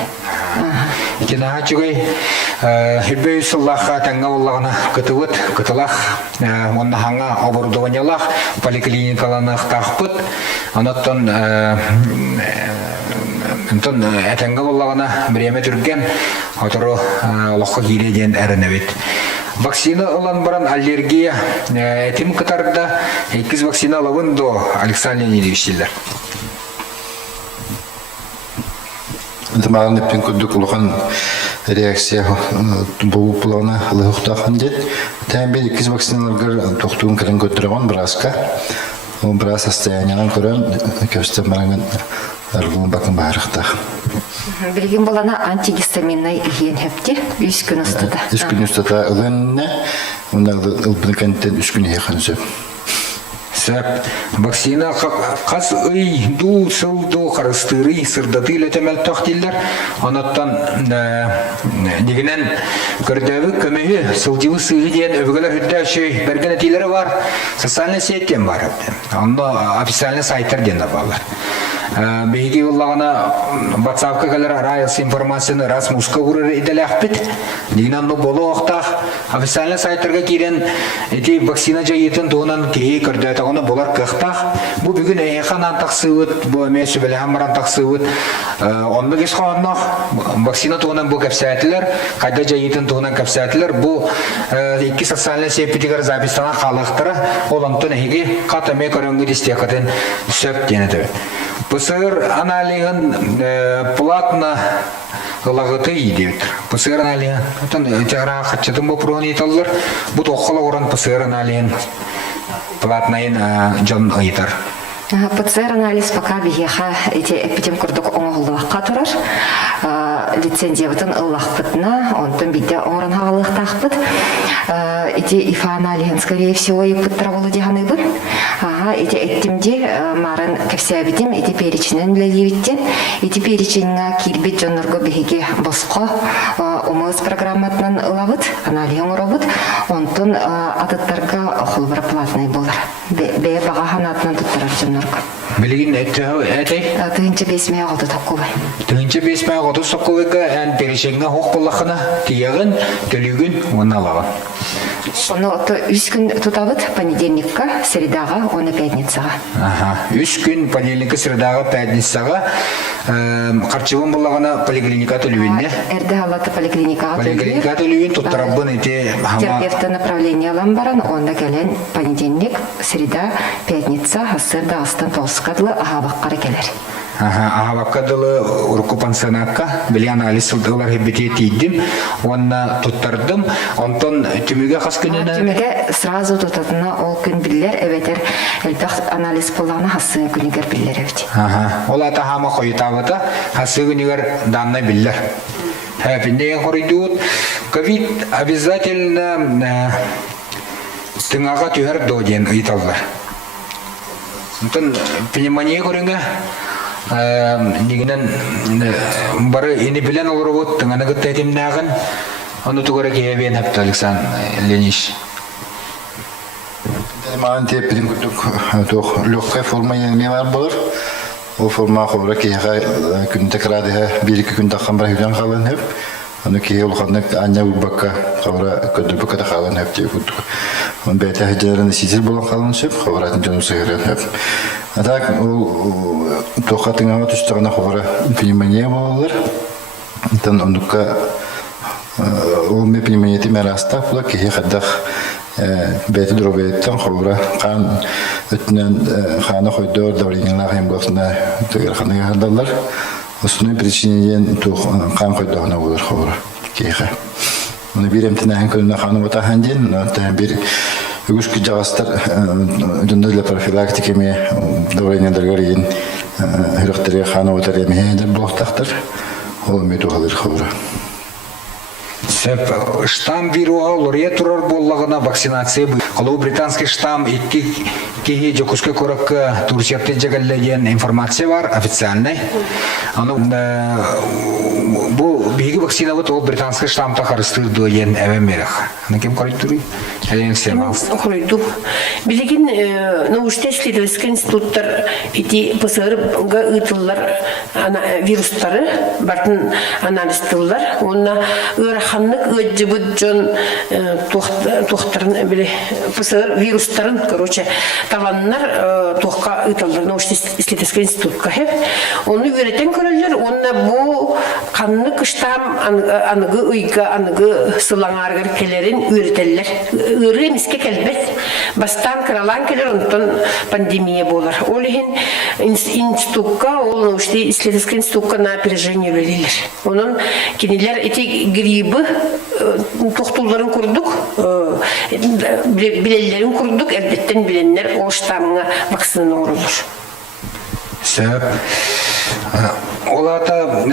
Кенаға жүгей, хүрбе сыллаға тәңға олағына күтіуіт, күтілақ, онна хаңа оборудованиялақ, поликлиникаланық тақпыт, анаттан әтәңгі болағына біреме түрген, отыру олаққа кейледен әрінәбет. Вакцина олан баран аллергия этим катарда 2 вакцина алабын до Александр Леонидович дилер. Маған ептен көдік ұлған реакция бұл планы ұлықтақын дед. Тәңбе 2 вакциналарға тоқтуын кірін көттіріған біразқа. Біраз состояниянан көрін көстен бараңын арғылын бақын бағырықтақ. Білген болана антигистаминный ген хепте 3 күн ұстыда. 3 күн ұстыда ұлынна, ондағы ұлбыны кәнттен 3 күн еқан сөп. Сөп, вакцина қас үй, ду, сылду, қарыстыры, сырдаты үлетемел тоқ дейлер. Онаттан дегенен көрдәві көмейі, сылдивы сығы дейін өвігілер хүдді үші берген әтейлері бар, социальный сеттен бар. Онда официальный сайттар дейін балар. Бейги олағына WhatsApp-ка кәлер райылсы информацияны Расмусқа ұрыры еделәқ біт. Дегенен болу оқтақ официальный сайттарға керен әте вакцина жайетін туғынан кейі көрді әтіғыны болар қықтақ. Бұл бүгін әйеқан антақсы өт, бұл әмесі білі хамыр антақсы өт. Онды кес қауыннақ вакцина туғынан бұл кәпсәтілер, қайда жайетін туғынан кәпсәтілер. Бұл 2 социальный сепетігер запистана қалықтыры олантын әйге қатаме көріңгі дестеқатын сөп денеді. ПСР анализын платно ылағыты едет. ПСР анализын тәғыра қатшатын бұл проны еталылар. Бұл тоққылы орын ПСР анализын платнайын жон ұйтар. ПЦР анализ пока бігеға эпидем күрдік оңғылдылыққа тұрар. Лицензиявытын ыллақпытына, онтын бейді оңырын ғалық тақпыт. Ифа анализын, скорее всего, епыттыра болу деганы бұн. Әттімде марын кәпсәбетім, перечінен білелеветтен. Перечініңа келбет жонырғы бігеге босқо умыз программатынан ылавыт, анализын ұрабыт. Онтын атыттарға құлбыра платный болар. Бәе бағахан атынан тұттырар жонырғы. Білген әтей? Тығынчы бесмей ағылды тоққылай. Тығынчы бесмей ағылды соққылайға ән перешеңі хоқ болақына тияғын, төлігін, оны алаған. Оны үс күн тутабыт понедельникка, средага, оны пятницага. Ага. 3 күн понедельникка, средаға, пятницаға қарчылын болағына поликлиника төлуінне. Эрде халаты поликлиникага Поликлиника төлуін тұттарабын ете терапевта направление алан баран, онда келен понедельник, среда, пятница, хасырда астан толскадлы ахабаққары келер. Ахабаққадылы ұрқы пансионатқа білі анализ сылдығылар хеббете тейдім, онна тұттардым, онтон түміге қас күніне? Түміге сразу тұтатына ол күн білер, әбетер әлбәқ анализ болағына хасы күнігер білер әбет. Ол ата хама қойытабыта, хасы күнігер данна білер. Піндеген қорыйдуыт, ковид обязательно тыңаға түйер доден ұйталдар. Онтон пневмония көріңе, негінен бары ені білен олыр бұд, тыңаны күтті әтемнағын, оны түгірі кейбен әпті Александр Лениш. Маған теппеден күттік легкая форма енеме бар болыр. Ол форма қобыра кейға күнді кірадыға 1-2 күн таққан бір үйден қалын өп. Оны кей олғанық аня ұлбаққа қобыра көдір бұқата қалын өп деп күттік. Оны бәйті әжелерін сетер болан қалын сөп, қобыратын жөні сығырын өп. Атак ол тоқатыңаға түстіғана қобыра пневмония болалар. Тан ондыққа ол ме пневмонияты мәрастақ бұла кей қаддақ бәйті дұрбайттан қобыра қан өтінен қаны қойдыр давлениялар емгоқсына төгер қаныға қадалар. Осының причинеден қан қойдығына болыр қобыра кейға. Оны бір емтінәхін көліне қаны отахан ден, бір үгішкі жағастар дүнділі профилактикеме давленияларға рейін үріқтірге қаны отар емейдер бұлықтақтыр. Ол өмет оғалыр қобыра. Штам вируға лория тұрар боллағына вакцинация бұл. Қолу британский штам икки кейі жокуске көріккі Турсияпты жегілеген информация бар, официальный. Бұл бейгі вакцина бұд ол британский штамта қарыстырды ен әвен мерек. Аны кем көріп тұры? Әлен Сермал. Құрыйду. Білеген научный исследовательский институттар эти ПСР-ға ұйтылар вирустары бартын анализтылар. Онна ұраханлық өтжі бұд жон туқтарын біле ПСР вирустарын, короче, таваннар туққа ұйтылар научный исследовательский институтқа. Оны өретен көрілер, онна бұл қанлық штам анығы ұйға, анығы сылаңарғар келерін өретелер. Үрі миске кәлбет, бастан кралан келер, онтан пандемия болар. Олеген институтқа, ол научный исследовательский институтқа на опережение өлелер. Оның кенелер эти грибы тоқтуларын көрдік, білелерін көрдік, әлбеттен біленлер ол штамыңа вакцинаны орылыр. Сөп. Олата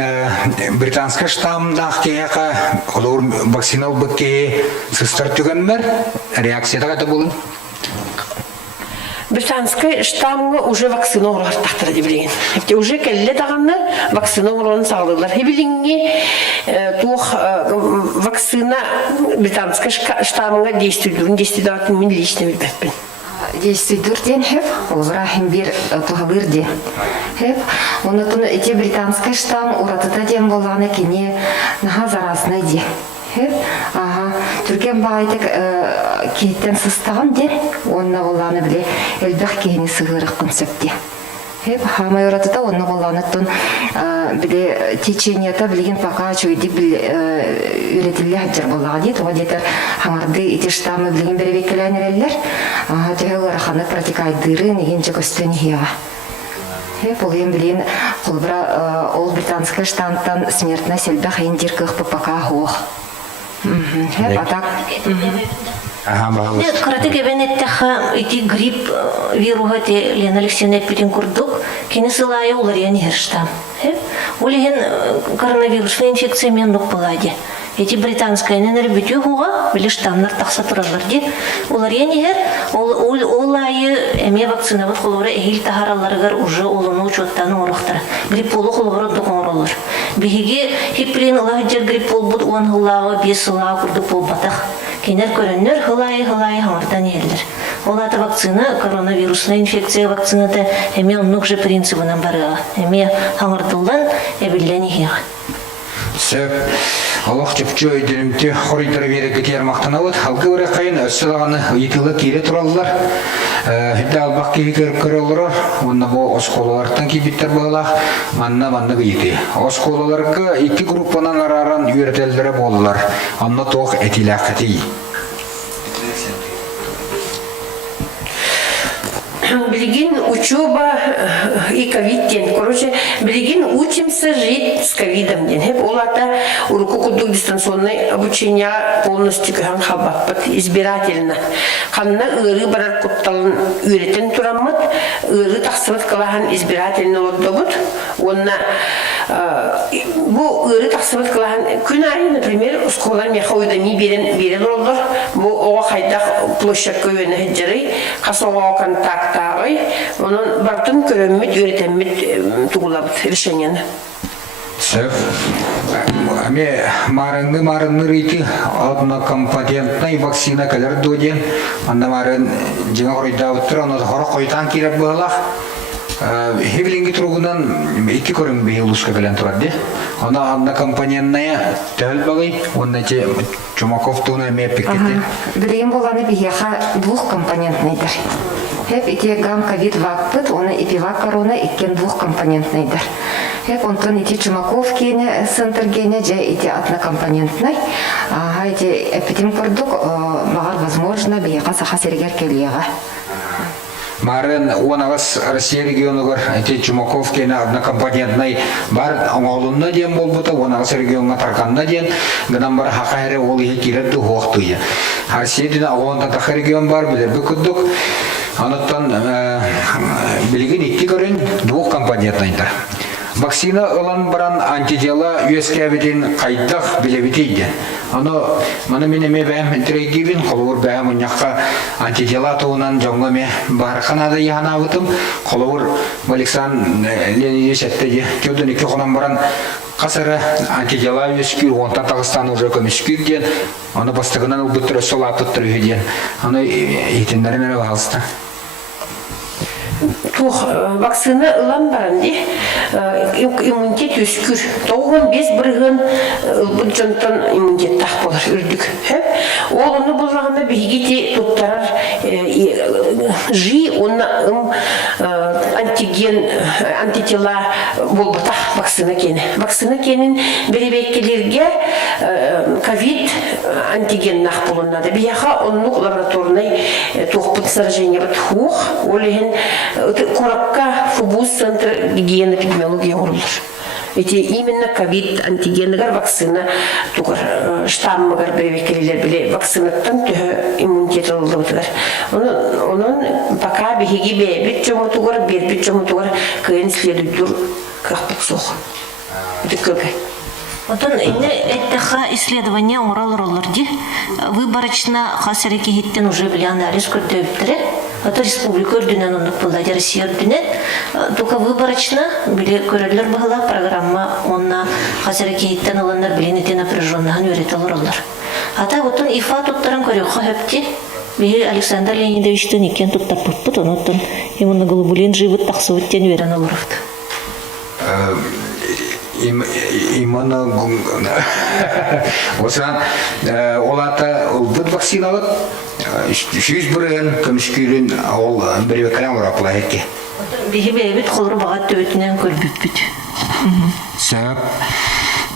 британский штамдақ кейіға олар вакцинал бүкке сыстар түгенмер, реакцияда қайда болын? Британский штамға уже вакцина орылар тақтыры дебілеген. Уже кәлі дағаны вакцина орыларын сағылылар. Хебіліңге вакцина британский штамға действуйдуатын мен лично білбәтпін. Действуйдур ден хеп, олғырахим бір тұғабыр де. Оны тұны эти британский штам уратыта ден болғаны кене наға заразны де. Түрген бағайтық кейттен сыстаған ден, онына болғаны біле әлбәқ кейіне сығырық концепте. Хамай уратыта онына болғаны тұн біле теченията білген пока чөйді үйретілі әджір болға дейді. Оға детер хаңарды еті штамы білген бәрі бекеләнер әлілер. Тәуі ғарақаны протикайдыры неген жекөстені хеға. Бұл ем білген қолбыра ол британский штамттан смертна сәлбәқ ендер көх пока хоқ. Атак. Қараты кебенеттіға еті грипп вируға те Лена Алексеевна әппеден көрдік, кені сылайы олар яны штам. Олеген коронавирусный инфекция мен нұқ болады. Эти британская ненер бітю хуға білі штамнар тақса тұралар де. Олар яны олайы әме вакцинават қолуыра әйіл тахараларығар уже олыны учеттаны орықтары. Грипполы қолуыра дұғын оралар. Бігеге хиприн ұлағы жер гриппол бұд 10 ғылағы 5 ғылағы күрді пол батақ. Кенер көріннер ғылайы ғамырдан елдер. Олаты вакцина, коронавирусная инфекция вакцинаты әме ұнық же принцибынан барыға. Әме ғамырдылдан әбілден егеға. Сөп. Аллах чөпчө өйдөнүмтү хорыйтары берек кетер мактанабыт. Халкы өрө кайын өссөлаганы ыйтылы кире тураллар. Хитте албак кири көрөлөр. Онда бу осколалардан кибиттер болалар. Манна гыйты. Осколаларга 2 группанан араран үйрөтелдери болдулар. Анна тоқ этилакати. Билигин учеба и ковид ден. Короче, билигин учимся жить с ковидом ден. Олата уроку кудук дистанционное обучение полностью кхан хабаппат избирательно. Ханна ыры барар кутталын үйретен тураммат, ыры тахсыбыт калахан избирательно лоддобут. Онна бу ыры тахсыбыт калахан күн айы, например, школар меха уйдами берен олдор. Бу оға хайдақ площадь көйені хеджері, қасоға контакта onun baktım körömmüt öğretemmet tuğulabıt решениені. Сөп. Аме марынны рейті адына компетентный вакцина кәлер доден. Анда марын жеңа қойда өттір, аны қора қойтан кереп болақ. Хевелинги тұрғынан 2 көрін бейілуска кәлен тұрады. Ана адына компанияная тәл бағай, онна те Чумаков туына меп пекетті. Білген болғаны бейеға 2 компонентныйдыр. Hep ити гам ковид вакпыт, оны ипивак корона иккен 2 компонентныйдыр. Hep онтон ити Чумаков кейне центр кейне же ити однокомпонентный. Ити эпидем көрдік, бағар возможно бейеға саха сергер келеға. Марын онағыз Россия регионыгар эти Чумаков кейне однокомпонентный бар оңолунна ден болбыта, онағыз регионға тарқанна ден гынан бар хақайры ол ие керетті хоқтуы. Россия ден оғылында тақы регион бар, білер бүкіндік. Анаттан билигин 2 көрін 2 компонентныйдар. Вакцина ылан баран антитела үескәбеден қайдақ білебетейді. Маны менеме бәм интерегивин, қолуыр бәм ұнаққа антитела туынан жоңғаме барқанады яғана бұтым. Қолуыр Александр Ленинеш әттеді. Кеудің 2 қонан баран қасыры антитела үескір, онта Тағыстан уже көміскір ден. Аны бастығынан ұлбыттыр, сол апыттыр үйден. Аны етіндері мәре бағылысты. Тух вакцина ылан баранди иммунитет өскүр. 15 бирген бұджантан иммунитет тақ болар үрдік. Ол оны болғанда бігеті туттарар жи, оны антиген, антитела болбатақ вакцина кені. Вакцина кенін беребеккелерге ковид антиген нақ болынады. Бияға онлық лабораторный тоқпыт сражение бат хух, олеген Коракка фубус центр гигиены эпидемиологии урулur. Эти именно ковид антигенігер вакцина тугар штаммыгар беребеккелер биле вакцинаттан түхі иммунитет алды бұтыдар. Onun пока бігеге бәйбет жому тугар, бербет жому тугар күйен следуйдур қақпық соқ. Дүккілгі. Отон эттеха исследование оралыролырди. Выборочно хасереки хиттен уже били анализ көрдөптірі. Это республика өрдінен ондық болды, Россия өрдінен. Только выборочно били көрелер бағыла программа онна хасереки хиттен оландар білінеті напряженныған өреті олыролар. Ата отон ифа туттаран көрек қойыпти. Били Александр Леонидовичтен екен туттар бұтпыт, онотон иммуноглобулин живыт тақсывыттен өрен олырыпты. Именно осыған олата бұд вакциналык 100 бірін көмішкейлін ол бірбеккілен ұрапыла әтке. Бейі бәйбіт қолыр бағат төбетінен көрбіппіт. Сәп.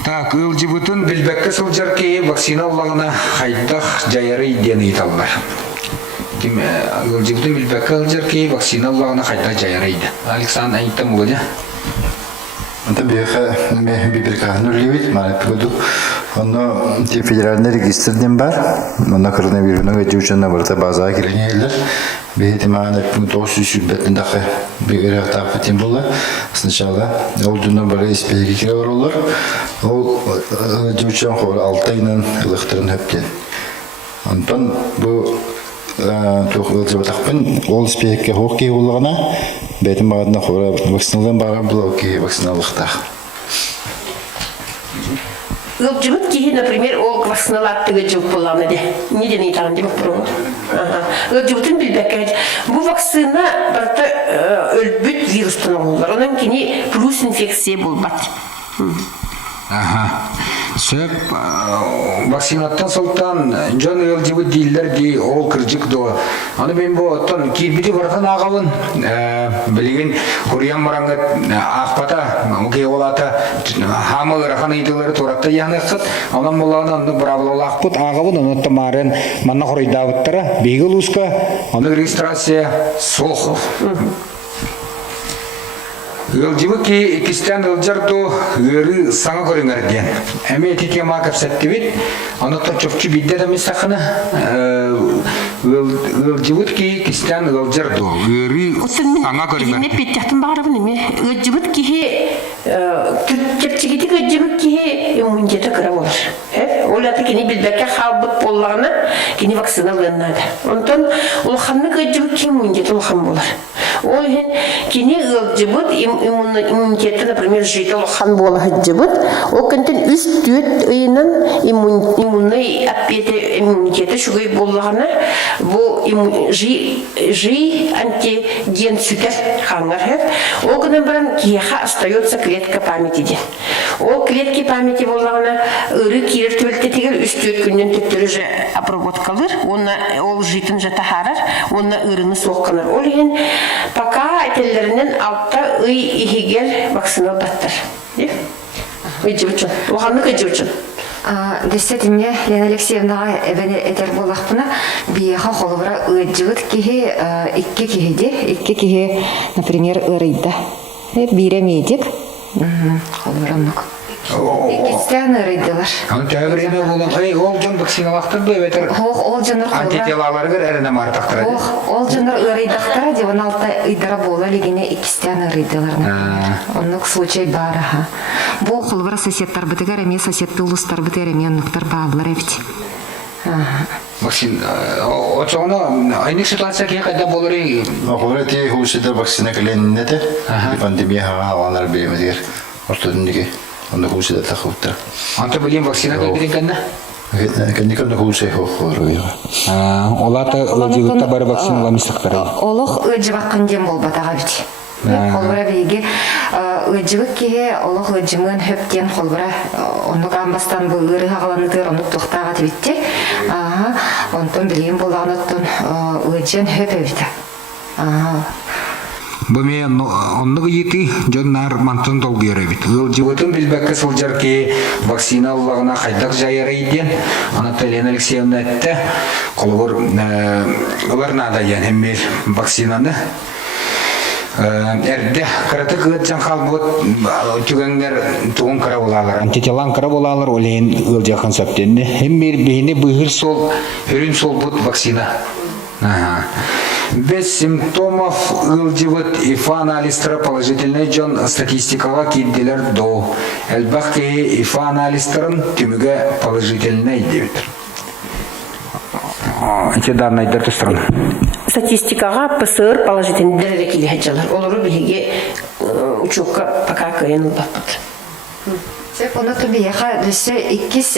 Так, ылжыбытын білбәккі сылжаркей вакцина олағына қайдақ жайары дені италдар. Ылжыбытын білбәккі сылжаркей вакцина олағына қайдақ жайары иді. Александр әйттім олады. Это беха биберка нулевит, малый погоду. Оно те федеральный регистр дембар, оно коронавирусного дючана барта база киренелер. Бехте мана пунктов сюбетен дахе бигера тапатим было. Сначала ол дуна бары испеги киреварлар. Ол дючан хор алтайнан электron хептен. Антон бу тухлы тахпын ол испеги хоккей улгана. Бәйтім бағадына қора вакциналдан баған бұл өке вакциналықтақ. Жылт кейі, например, ол вакциналаттығы жылт болағыны де. Неден етағын деп бұрын. Жылтын білбәкәд. Бұл вакцина барты өлбіт вирустан олар. Онан кені плюс инфекция болбат. Сөп вакцинаттан сылтан жон ылжыбы дейлер ди ол кыржык до. Аны мен бу оттон кирбити барган агабын билген Курьян мараңгы акпата муке олата хамы рахан идылары туратта яны кыт. Анан булганан бравлы акпыт агабын онотта марын манна хоройдабыттара бегилуска аны регистрация сохов. Ылжыбы ки кистен ылжарду ыры саңа көрүңөрден. Эме тике макап сеттибит, анатта чөпчү бидде да месахына. Ылжыбы ки кистен ылжарду ыры саңа көрүңөрден. Ne bittahtan bağırım ne? Gıcıbıt ki Türkçe'deki gıcıbıt ki immunitete kıra olur. Ola da kini bilbeke halbıt bollağına kini vaksinalığınladı. Ondan ulğanlı gıcıbıt ki immunitete ulğan olur. O yüzden kini gıcıbıt immunitete, например, житель ulğan bolla gıcıbıt o kıntin üst düğüt ıyının immunitete apiyete immunitete şugay bollağına bu антиген süter хангар хев. О гынан баран киха остается клетка памяти де. О клетки памяти боллагына ыры кирер төлте тегер үстөт күннен төттөрү же обработкалыр. Оны ол житин же тахарар, оны ырыны сокканар. Ол ген пока этеллеринен алтта ый ихигер вакцина баттар. Де? Ыжыбычын. Оганны ыжыбычын. Десетине Лена Алексеевна эбене этер болақпына бияха холыбыра ыджыгыт кихи икки кихи, например, ырыйда. Бире медик. Холыбыра много. Иккистен ырыйдылар. Аны тәгәренә булган, ол жон вакциналактырды бетер. Ол жонор антителалар гөр әренә мартактыр. Ол жонор ырыйдактыра деп он алта ыйдара бола лигине иккистен ырыйдылар. Онук случай бар. Бу холыбыра соседтар битегәр эме соседты улустар битер эме онуктар баалар эбит. Вакцин очоно айны ситуация кайда болор? Ахурати хушида вакцина каленнете. Пандемия хавалар бемедер. Ортодындагы онда хушида тахуттар. Анта билем вакцина кайдырганда? Кандикан хуше хохорой. Олата ылжыгытта бар вакциналамыстыктар. Олох ыжыбаккан дем болбатага бит. Холбара беге ыжыбык кие олох ыжымын хөптен холбара ону камбастан бу ыры хагаланытыр ону токтага тибитте. Онтон билем болгоноттон ыжын хөпөбүтө. Баме оннугы ети жоннар мантын долгыйры бит. Ылжыбытын билбекке сылжарки вакцина аллагына хайдак жайырайден. Аны Лена Алексеевна айтты. Колгор ылар нада эммел вакцинаны эрде караты кытжан халбот түгәңнәр тугын кара булалар. Антителан кара булалар олен ылжахан саптенне. Эммел бейне быгыр сол, өрүн сол бут вакцина. Без симптомов ылжыбыт ИФА анализтары положительный жон статистикага киддилер до. Элбакки ИФА анализтарын түмүгө положительный дейт. Эти данные дөртү стран. Статистикага ПСР положительный дерекили хаджалар. Олору биге учукка пока кыйын баппыт. Онуты бияха дөсі иккис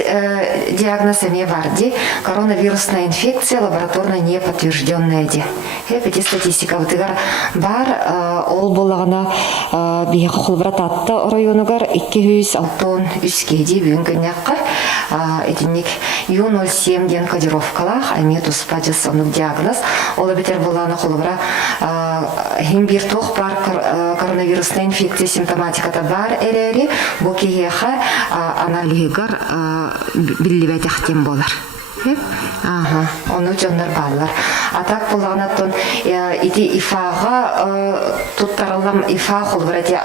диагноз эме барди. Коронавирусная инфекция лабораторно не подтвержденная де. Эти статистика вытыгар бар ол болағына бияха холбрат атты районугар 260 үскеди бүгін көнняққа. Этинник Ю-07 ден кодировкалах, аметус паджасонук диагноз. Ола бетер болағына холбра химбиртух бар коронавирусная инфекция симптоматиката бар эрери. Букиеха аналигар билливетехтен болар. Оны жондар баллар. Атак болғанаттон ити ифаға туттарылам ифа холбырати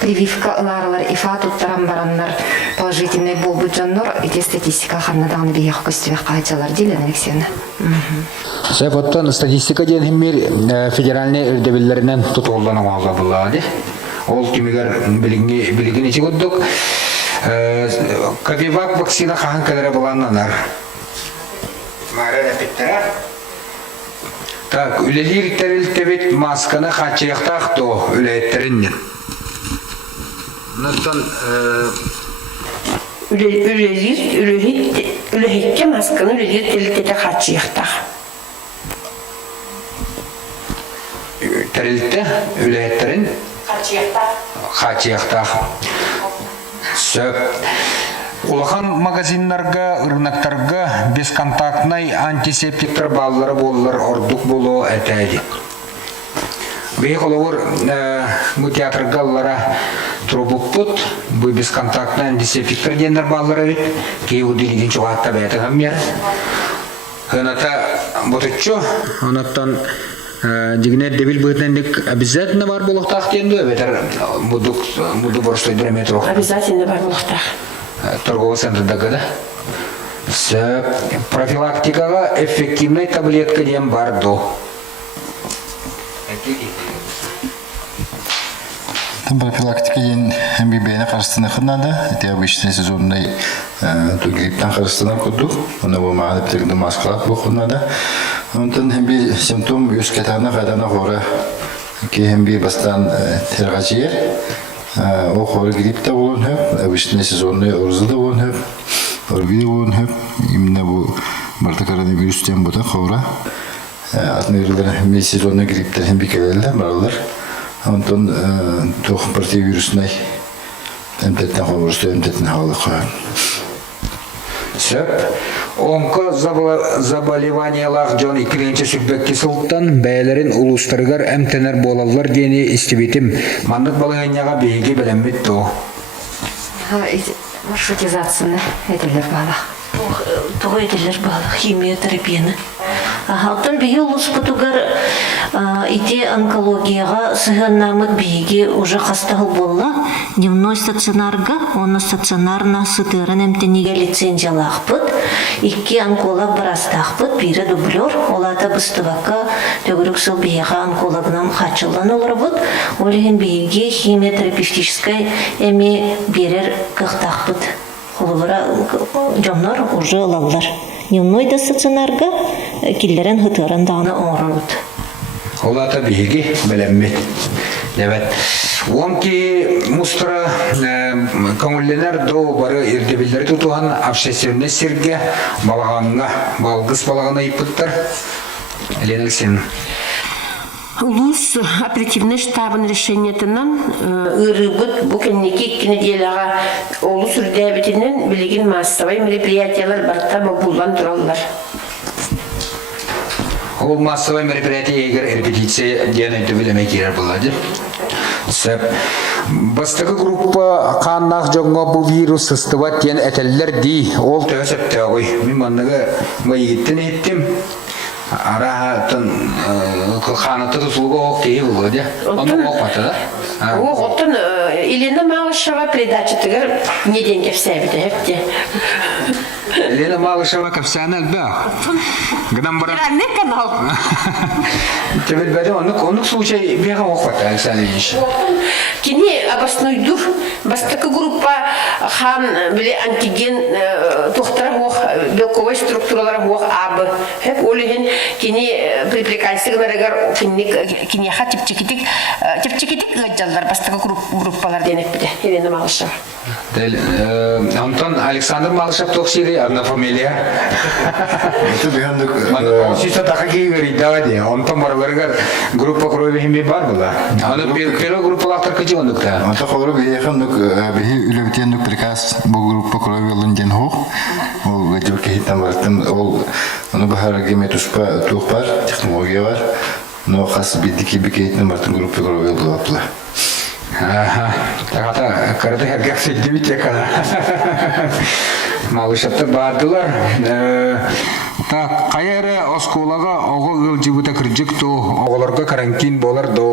прививка ыларылар ифа туттарам бараннар положительный болбу жоннор ити статистика ханнадағаны бейек көстібек қайчалар дейлі Алексеевна. Сәп оттан статистика ден химмер федеральный үрдебеллерінен тұтолданы мағла болады. Ол түмігер білігін ечі көддік. Кавивак вакцина қаған кәдірі болғаннанар. Мара репеттера. Так, үлелер тәрілтебет масканы қачаяқтақ то үлеттеріннен. Нұттан үлелерге масканы үлелер тәрілтеді қачаяқтақ. Тәрілті үлеттерін қачаяқтақ. Сөп. Улахан магазиннарга, рынактарга бесконтактный антисептиктер баллары боллар ордук болу әтәйді. Бейх олығыр театргаллара трубуппут, бұл бесконтактный антисептиктер денер баллары бит, кей удилеген чуғатта бәйті ғаммер. Хыната бұтытчу, онаттан дегенер дебил бұтындық обязательно бар болуқтақ денді, бәтір мұды борыстой дөрәметр оқ. Обязательно бар болуқтақ. Торговый центр дагада. С профилактикага эффективной таблетка дем бардо. Профилактика ден бейбейне қарыстына қырнада, әте обычный сезонный грипптан қарыстына күрдік. Оны бұл мағады бітіргінді маскалақ бұл қырнада. Онтан әмбей симптом өскетағына қадана қора кейімбей бастан терға жер. Ол қоры гриппта болуын хөп, обычный сезонный орызылда болуын хөп, оргиде болуын хөп. Именно бұл барда коронавирустен бұта қора. Атынығырлар мен сезонный грипптер бекелелі баралар. Онтан тоқ противирусный әмтеттен қомырысты әмтеттен халы қойын. Сөп, онко заболеваниялар жон икіленчі сүкбекке сылттан бәйлерін ұлыстырғар әмтенер болалар дені істебетім. Мандық балығынняға бейге білінбет то. Маршрутизацияны әділер балық. Тоғы еділер балық, химиотерапияны. Халтын бейі ұлыс бұтығар ите онкологияға сығыннамык бейге уже қастығыл болла. Дневной стационарға, оны стационарна сытырын әмтенеге лицензиялақ бұд. Икки онколог барастақ бұд, бірі дублер. Олата бұстываққа төгірік сыл бейға онкологынан қачылын олар бұд. Олеген бейге химиотерапевтическай әме берер қықтақ бұд. Олығыра жомнар уже олалар. Дневной да стационарға киллерен хытырын дағына оңырын бұд. Олата бейге білінбет. Дәбәт. Онки мустра көңілленер до бары ердебелері тұтуған обсессивне серге балағанға, балғыз балағына ипыттар. Ленік сен. Улус оперативный штабын решениетінен ұрыбыт бүкіннеке кенеделіға олус үрдәбетінен білеген массовай мероприятиялар барта бұлдан тұралар. Ол массовай мероприятие егер репетиция дені төбелеме керер болады. Сөп. Бастығы группа қаннақ жоңға бұл вирус ұстыват ден әтелілер дей. Ол төсіп төғой. Мен маннығы мәйгеттен еттім. Арахатын қанаты тұсылғы оқ кейі болады. Оны оқ баты да? Оқ оттын Елена Малышева передача тігір неден кепсәбіді әпте. Елена Малышева кәпсәні әлбәқ. Гыдан бұрын... Иральный канал. Төбел бәді оның случай беға оқ баты, Александр Ильич. Кені областной дур, бастықы группа хан біле антиген тоқтара оқ, белковой структуралар оқ абы. Олеген кені преплекальсығынарығар кенеха тепчекетік ғаджалар бастығы группалар денек біде, Елена Малышева. Антон Александр Малышев тоқсири, одна фамилия. Сүйті тақы кейгері дағаде, Антон барыларығар группа крови химби бар бұла. Аны первый группалақтар күчі ондықта. Anta қоры бейеқін бейі үлібітен приказ бұл группа крови олын ден хоқ. Ол өтіп кейттен бартын, оны бұхар геме туқ бар, технология бар. Но қасы бейдікі бекейтін бартын группа крови олы бапылы. Тағата қарады әргәк сөйді бейте қана. Малышапты бардылар. Қайыры осколаға оғы ғыл жібіті кірджік то, оғыларға карантин болар до.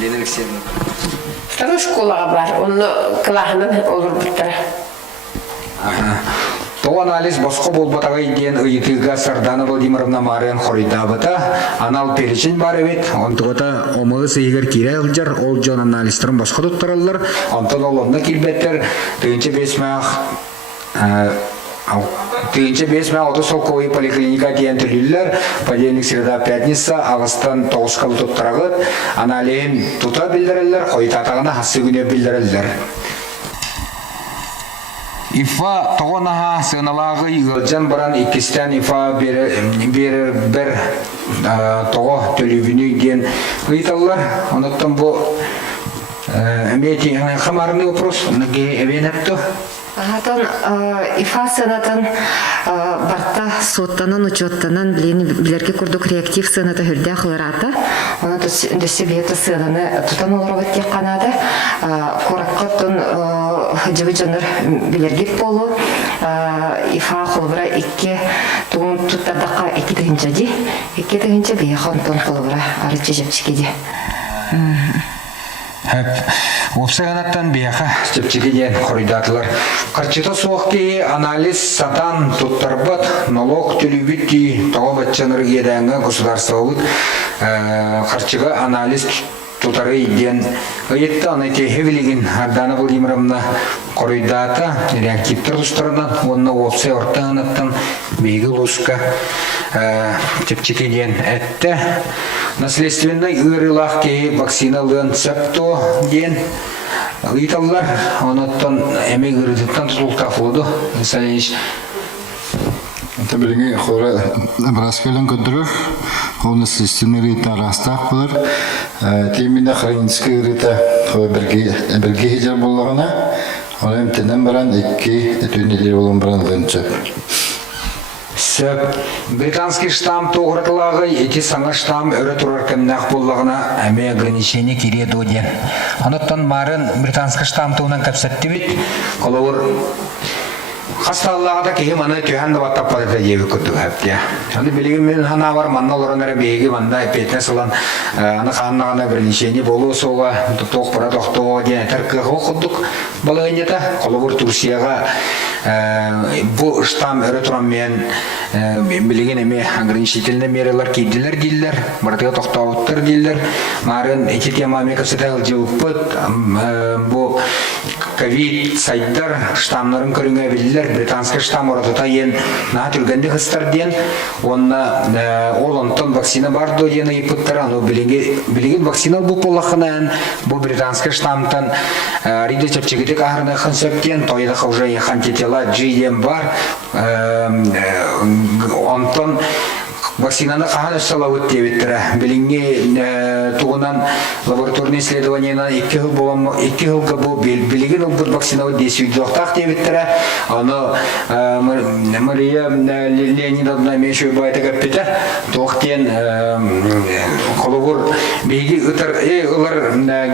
Ленің сен. Второй школаға бар, оны қылағынан олыр бұттыра. То анализ босқы болбатаға иден ұйытыға Сардана Владимировна Мариян Хоридабыта анал перечень бар өйт. Онтығыта омығы сыйгер кире ұлжар, ол жон анализтерін босқы тұттыралар. Онтын олымны келбеттер түйінші бесмә оты солковый поликлиника дейін түлілер. Понедельник, среда, пятница, ағыстан 9 қалы тұттырағыт. Аналейін тұта білдірілер, қойтатағына хасы күне білдірілер. Ифа тоғынаға сыналағы үйгілжан баран икістен ифа бір тоғы төлівіні ген ұйталылар. Оныттан бұл әмейті қамарыны өпрос, оныге әбен әпті. Атын ифа сынатын барта соттанан учеттанан билерге курдук реактив сыната хүрдә хылырата. Оны дөсе бейті сынаны тутан олар өтке қанады. Кораққаттын жыбы жоныр билерге болу. Ифа холбыра икке туғын туттардаққа екі тігінші де. Екі тігінші бейхон тон холбыра арычы жепчікеде. Опсаганаттан бияха степчигиден коридатылар. Карчыта суоқки анализ сатан туттарбат налог төлүбүтти тоғабатчаныр едәңі государствовыт карчыга анализ тутары иден ыйытты анайте хевилигин Ардана Владимировна коридата реактивтер устарынан онна опсай ортаганаттан бейги луска тепчигиден әтті наследственный ырылах ке вакциналын септо ден ыйталлар оноттан эмек ырытыттан тутултак болду Салевич. Табилги хора браскелен көдүрөр. Оны системный рита растак булар. Теминде хринский рита бирге хижар боллагына. Олем тенен баран 2 түнелер болон баран лынчып. Сөп британский штамм тоғыртылағы еті саңа штамм өрі тұрар кәмнақ боллағына әме ограничение кереді оден. Аныттан марын британский штамм туынан кәпсәтті бет, қолауыр Хасталлағада кейі маны түйәнді баттаппады да ебі күттік әпте. Аны білігім мен хана бар, манна оларынары бейгі манда әпетіне сылан аны қаннағана бірнешені болу соға тоқ бұра тоқтуға ден тәркіға оқыдық балығынета. Қолауыр Турсияға бұл штам өрі тұран мен білеген әме ограничительный мералар кейділер дейлер, бардыға тоқтауыттыр дейлер. Марын әке тема мекасыдағыл жауыппыд, бұл ковид сайттар штамларын көріңе білділер. Британский штамм оратыта ен наға түргенді қыстар ден, онна олантон вакцина барды дені епіттар, ану білеген вакцинал бұл болақынан, бұл британский штаммтан риді чепчегетек ағырны қынсөптен, тойдақы уже еқан кетела джиден бар, онтон вакцинаны қаған өссала өтте беттірі. Білінге туғынан лабораторный исследованияна 2 жылға бұл білеген ұлбұд вакциналы десуйді оқтақ де беттірі. Оны Мария Леонидовна мешуй байты көппеті. Тоқтен қолығыр бейгі ұлар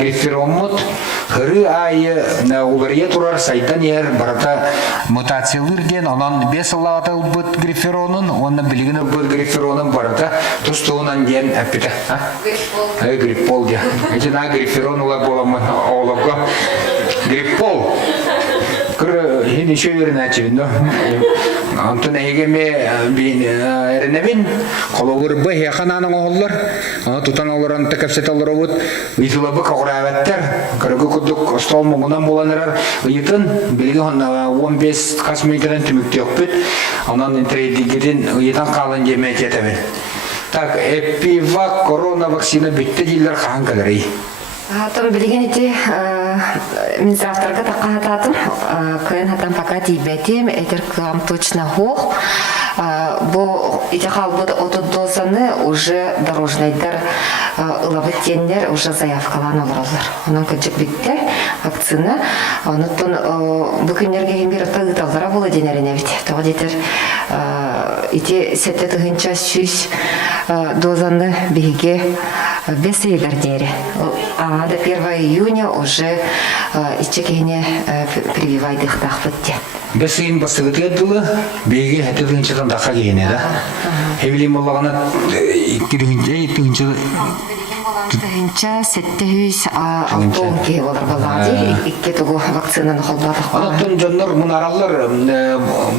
грифероммыд. Хыры айы улария турар сайттан ер барата мутациялырден, онан 5 жылағата ұлбұд гриферонын, оны білеген ұлбұд гриферонын барата тұстуынан ден әппеті. Гриппол де. Этина гриферон ұла боламын олапқа. Гриппол. Кыр еще верен әчевін. Антон әйгеме әрінәбін қолығыр бұй яқананың оғылар. Тұтан оларын тәкәпсет олар өт. Үйтілі бұқ оғыр әвәттер. Кырығы күдік ұстал мұғынан боланырар. Үйтін білгі 15 қас минутынан түмікті өкпет. Онан интернет-дегеден үйтін қалын жеме кетемін. Так, эпивак корона вакцина бітті дейлер қаған кәлірей. Атым білген еті Минздравтарға таққан ататым. Көйін атам пока дейбәтем, әдір кылам точно хоқ. Бұл еті қалбыды 30 дозаны уже дорожнайдар ылабыт тендер уже заявкалан оларалар. Онан көджік бітті вакцина. Онытын бүкіндерге ембер ұталдара болы денеріне бит. Тоғы детер еті сәтті тұғынша 100 дозаны бейге 5 егардері. А до 1 июня уже ичекене прививайды их бітті. Бес үйін бастығыты әдділі, бейге әтілігіншідан даққа кейіне, да? Хевелем болағына 2-2 Тыгынча 700 алтон кей олар балады. Икке тугу вакцинаны холбадық. Анаттан жоннор мұнаралар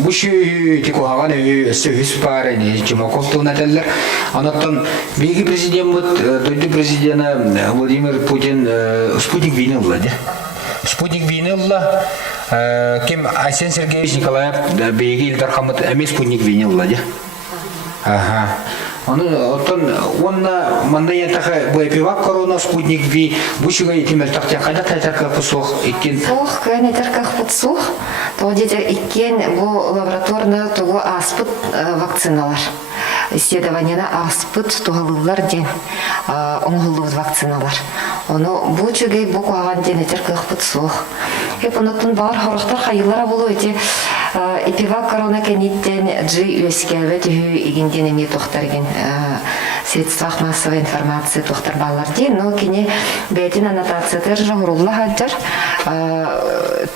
бұшы текуаған сөйіс бар, жемоқолтуын әтелер. Анаттан бейгі президент бұд, дойды президенті Владимир Путин спутник війны ұлады. Спутник війны ұлы, кем Айсен Сергеевич Николаев бейгі елдар қамыт әме спутник війны ұлады. Онна мандай таха боепивак корона спутник ви бушуга итимел тахтя кайда тайтарка пусох иккен. Сох кайна тарках путсух. То дедер иккен бу лабораторна того аспыт вакциналар. Исследованияна аспыт тугалылар ден оңғылуыз вакциналар. Onu bu çögey bu kuagan deneter kıhpıt soğuk. Hep onutun bağır horuktar hayıllara bulu öte ipivak korona kenitten жи üyeskeve tühü iginden emi tohtargin средствах массовой информации тоқтар баллар дей, но кене бәйтін аннотациятар жағырулла хаджар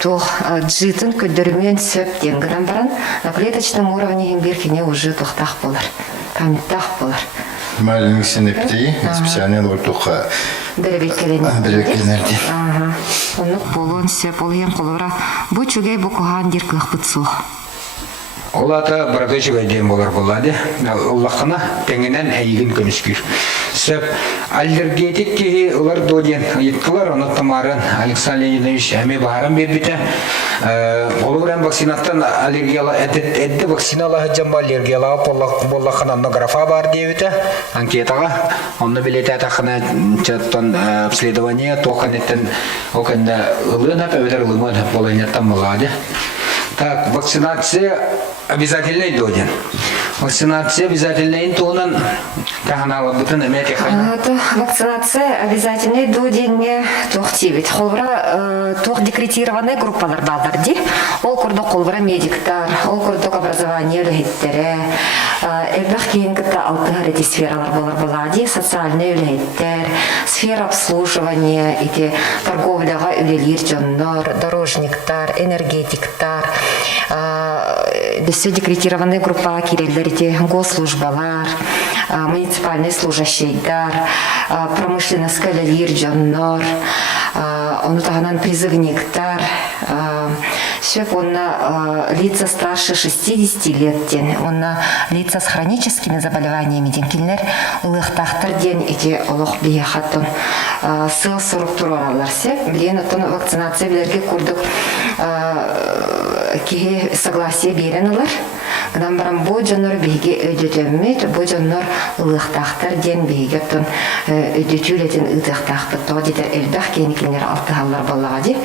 тоқ джитын көддірмен сөп денгіден баран на клеточном уровне бір кене уже тоқтақ болар, каметтақ болар. Малинг синептии, специальный лортуха. Дәребеккелерді. Онық болуын сөп, ол ең қолыра. Бұ чүгей бұ қоған дер қылықпыт суық. Олата бардачыга дем болар болады. Аллахына теңенен әйгін көміскүр. Сөп аллергетик ки олар доден еткілер, оны тамарын Александр Леонидович әме бағаран бербіті. Олығыран вакцинаттан аллергияла әдді вакцинала жамба аллергияла боллақын аннографа бар дейбіті. Анкетаға. Оны білеті әтақына чаттан обследование тоқанеттен оқында ұлын әп әведер ұлымын болайнеттан болады. Так, вакцинация обязательный доден. Вакцинация обязательный тонан. Таханала бутын әмәте хайна. Вакцинация обязательный доденге тоқтибет. Холбара тоқ декретированный группалар балдарди. Ол курдық холбара медиктар, ол курдық образование өлігеттері. Элбақ кейін кітті алты ғареті сфералар болар болады. Социальный өлігеттер, сфера обслуживания, торговляға өлелер жоннор, дорожниктар, энергетиктар. Все декретированные группа киреллерите, госслужбалар, муниципальные служащийдар, промышленность скалялир жоннор, он тағанан призывниктар, сөп онна лица старше 60 лет ден, онна лица с хроническими заболеваниями ден келнер, ұлықтақтыр ден, еде олық бейхаттын сыл сұрық тұраралар сеп, білен оттын вакцинация білерге көрдік ки согласие беренелер. Гынан баран бу жоннор биге өдөтөммөт, бу жоннор ылыктактар ден биге тон өдөтүлетин ытыктакпыт. То дитер элдах кеникинер алты халлар баллага ди.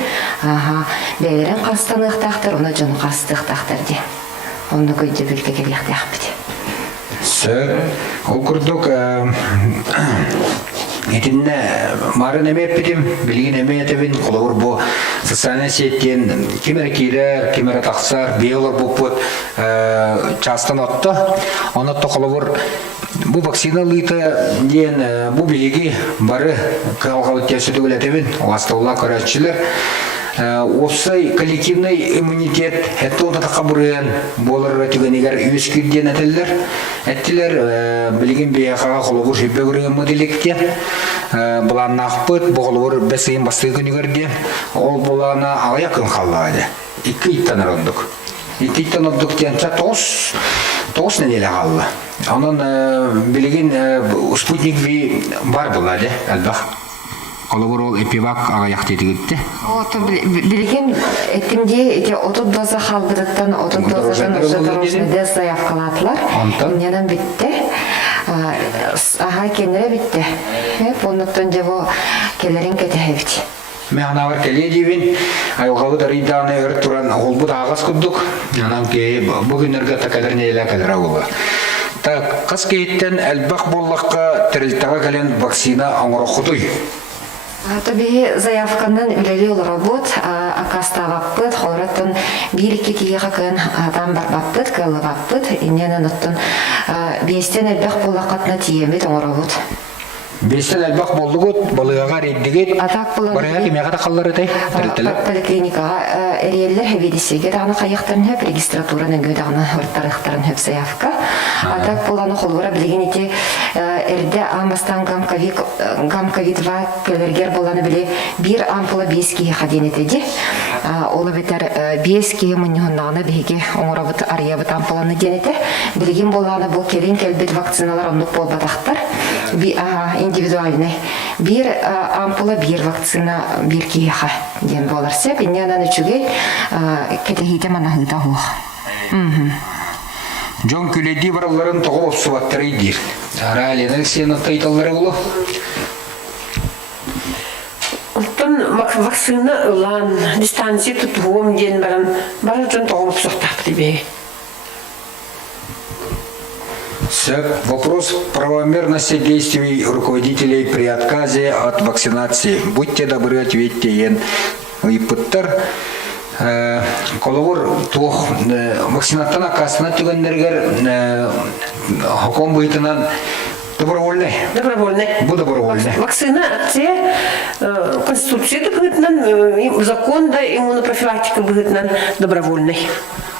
Бәлерен кастан ыктактар, оны жон кастыктактар ди. Оны көйдө билге келектакпыт. Сэр, окурдук Этинне марын эмеппитим, билгин эметебин, коловур бу социальный сеттен кемер кирер, кемер тақсар, бейлор буппут частан отто. Онотто коловур бу вакцина лыйта ден бу билги бары калгалы тесуді өлетебин, оастаула көрәтчілер. Осы коллективный иммунитет, это он это кабурен, болар тигенигер үскүдден этелер, эттилер билген бияхага коловур шипе көрген моделикте, булан нахпыт, болор бесейин басты күнүгөрдө, ол булана аяк каллады. 2 иттен ондук. 2 иттен ондук тенча тоос неделе калды. Анан билген спутник Ви бар булады, албах. Коловур ол эпивак аяк тетигитти. Билген этимде отут доза халбырыттан, отут дозадан уже дорожныйда заявкалатылар. Ненен битти. Кенере битти. Понуттан жебо келерин кетехебити. Механа бар келе дейбин, айылғалы да рейданы өрт туран олбуд ағас күддік. Анан ке бүгінерге такаларыне елі кәліра олы. Так, қыз кейттен әлбақ боллаққа тірілтіға кәлен вакцина аңыры құдый. Тоби заявканын үлелі ол работ, акаста ваппыт, холраттын бір-екі кейіға көн адам бар ваппыт, көлі ваппыт, инненен ұттын бестен әлбәқ болақатына тиемет оңыр олуд. Бестен әлбақ болдығыт, балығаға рейдігет, барайға кемеғада қаллар өтей? Поликлиникаға әрелер хәбедесеге дағына қайықтарын хөп, регистратураның өдағына ұрттарықтарын хөп заявка. Атак боланы қолуыра білген ете әрді амастан гамковид-2 көлергер боланы біле бір ампула 5 кейі қаден етеді. Олы бетер 5 кейі мұнығындағына бейге оңырабыт ариябыт ампуланы денеті. Білген боланы бұл келен кәлбет вакциналар онлық болбадақтар. Индивидуальный. Bir ampula bir vakcina bir kiha den bolarsa binyadan üçüge ketehite manahıda hoğ. Жон күледи бараларын тоғып сұбаттары дейір. Ара әленің сен атайталары болу? Ұлттың вакцина ұлан, дистанция тұтуым ден бара жон тоғып сұқтақ дебе. Вопрос правомерности действий руководителей при отказе от вакцинации. Будьте добры, ответьте, ен. И пыттар. Коловор тух вакцинаттан акасына түгеннергер хоком быйтынан добровольный. Добровольный. Бу добровольный. Вакцинация, конституция быгытнан, закон да иммунопрофилактика быгытнан добровольный.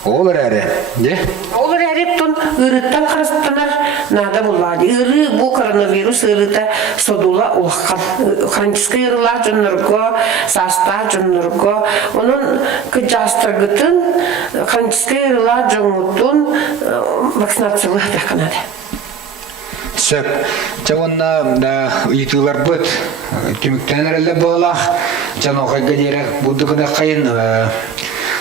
Олар әрі, де? Олар әріптон ырыттан қарыстанар нада болады. Иры бұл коронавирус ырыта содула улаққан. Хронический ырыла жоннырго, саста жоннырго. Onun кыджастыргытын хронический ырыла жоңутун вакцинациялы жақанады. Сөп, жауынна ұйтылар бұд, түміктен әрілі болақ, жан оғайға дерек бұдығына қайын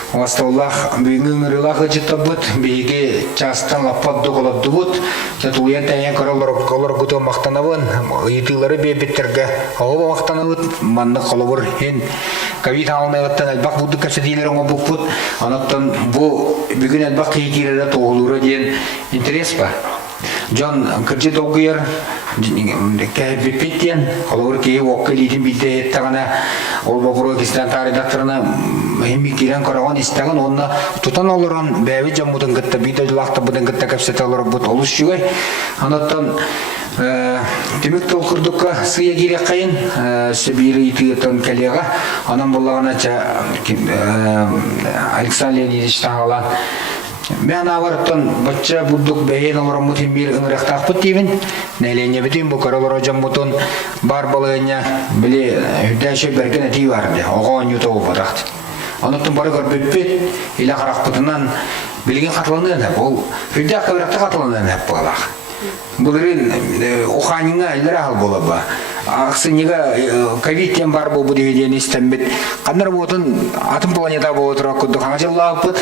Вастаулах бүймүмүрүлах ыжыта бут, бейге частан лаппадды қоладды бут, жатуян тәйен колор күті мақтанабын, ұйтылары бейбеттерге ауы мақтанабыт, манны қолабыр хен ковид алынайғаттан әлбақ бұдды көпсетейлер оңа бұқ бұд, анаттан бұл бүгін әлбақ кейкерері тоғылыры дейін интерес ба? Жон кіржі доғыйыр, кәйбепеттен, қолауыр кейі оққы лейтін білді еттіғана, ол бұғыры кестен таридақтырына хемі керен қараған істеген, онына тұтан олырын бәуі жамудың күтті, бейді жылақты бұдың күтті көпсеті олыры бұд олыс жүгай. Анаттан демек толқырдыққа сыя керек қайын, сөбейірі етігетін кәлеға, анам болағына Александр Леонидович тағалан, мен аварттан бачча буддук бейен оларым мұтын бір ұңырақтақ бұт дейбін. Нәйлене бітін бұл қаралар жан бұтын бар балығыня біле үдәші бәрген әтей барды. Оған юта ол бадақты. Анықтың бары көрбеппет, елі қарақ бұтынан білген қатылынан әп. Ол үдәк қабырақта қатылынан әп бағалақ. Бұл үрін ұқаныңа әлір ағыл бола ба. Ақсы неге ковидтен бар бұл бұдегеден істенбет. Қандар бұтын атым планета бұл отырақ күдді қаңа жылы ағып бұд.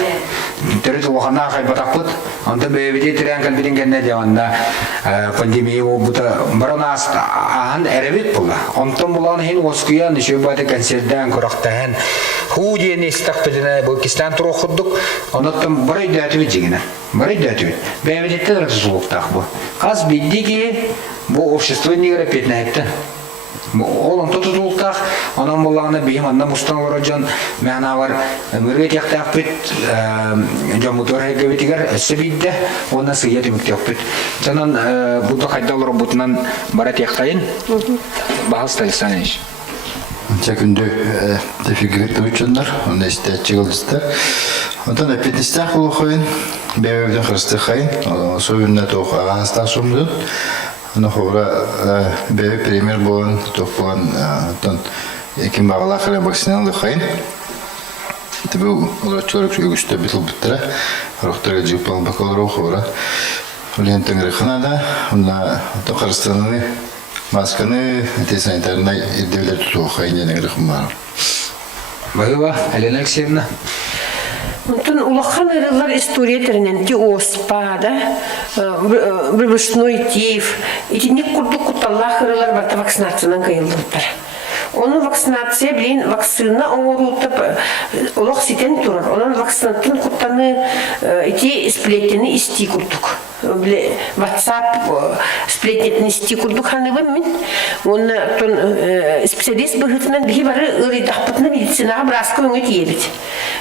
Түріті оғана қайбатақ бұд. Онда бәйбеде түрен кәлбеден кәнне деванда пандемия бұл бұты бұрын ағын әребет бұлда. Онтан бұлан хен осқиян үші бәді консерден құрақтайын. Ху дейін естақ бітіне бұл кестен тұр оқыдық. Оныттан бір үйді әтібет жегіне. Бір үйді әтібет. Бәйбедетті дұрты сұлықтақ бұл. Қаз биддеге бұл общество негірі петіне әйтті. Олың тұтылықтақ, онан болағына бейім анна мұстан олар жон мәна бар мүрге тектақ бет, жон мұтыр әйгі бетігер өсі бейді, онына сүйе түміктек бет. Жонан бұты қайда олар бұтынан бара тектайын, бағалысты Александрович. Күнді тәфекігірді өтшінлер, оны істәтчі қылдыстар. Ондан әпетістақ бұл қойын, бәуебден қырысты қайын, сөйінне тоқ ағаныстақ сұмдың. Оны қоғыра бәуі премьер болын, тоқ болын, екін бағала қыры вакциналды қайын. Тәбі олар чөлік өгісті бітіл біттірі, рұқтырға жүк болын бақылыр қоғыра. Олен тәңіріқына да, онда қырыстаныны, масканы, санитарына ердеулер тұтуға қайын денің рықым бар. Бағыва, Алена Алексеевна. Онтон улахан ырылар история теренен оспа, да, брюшной тиф, эти не курдук куталлах ырылар барта вакцинациянан кайылдырдар. Onun vaksinasiya bilen vaksina oğurutып олақ сетен тұрар. Onun vaksinатын құттаны эти сплетені исти күрдік. WhatsApp сплететін исти күрдік ханыбым мен. Оны специалист бұғытынан бігі бары ұридақпытыны медицинаға бірасқы өңет елет.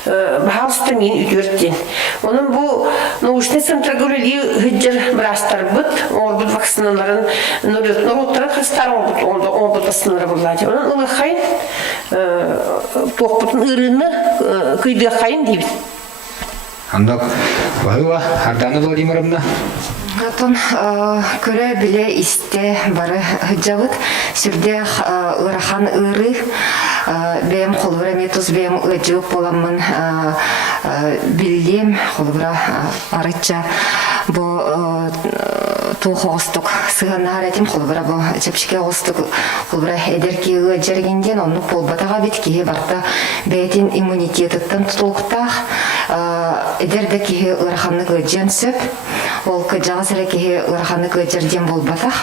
Бағалысты мен үдерттен. Оның бұл научный центрогөрелі ғыджыр бірастар бұд, ол бұд вакциналарын нұруттарын қыстар ол бұд асынлары болады. Оның қайын тоқпытын ұрыны көйді қайын дейбін. Андақ, бағыва, Арданы Владимировна. Атын көрі біле істе бары ғыджавыд, сүрде ұрахан ұры, бәйім қолыбыра метуз бәйім ұжып боламын білдем, қолыбыра арытча бұл тух остук сыганар этим холбара бо чепшке остук холбара эдерки жергенден onu полбатага битки барта бетин иммунитеттен тутулуктах эдерде кихи ыраханны кыджен сөп, ол кыджаға сәрі кихи ыраханны кыджерден болбатақ.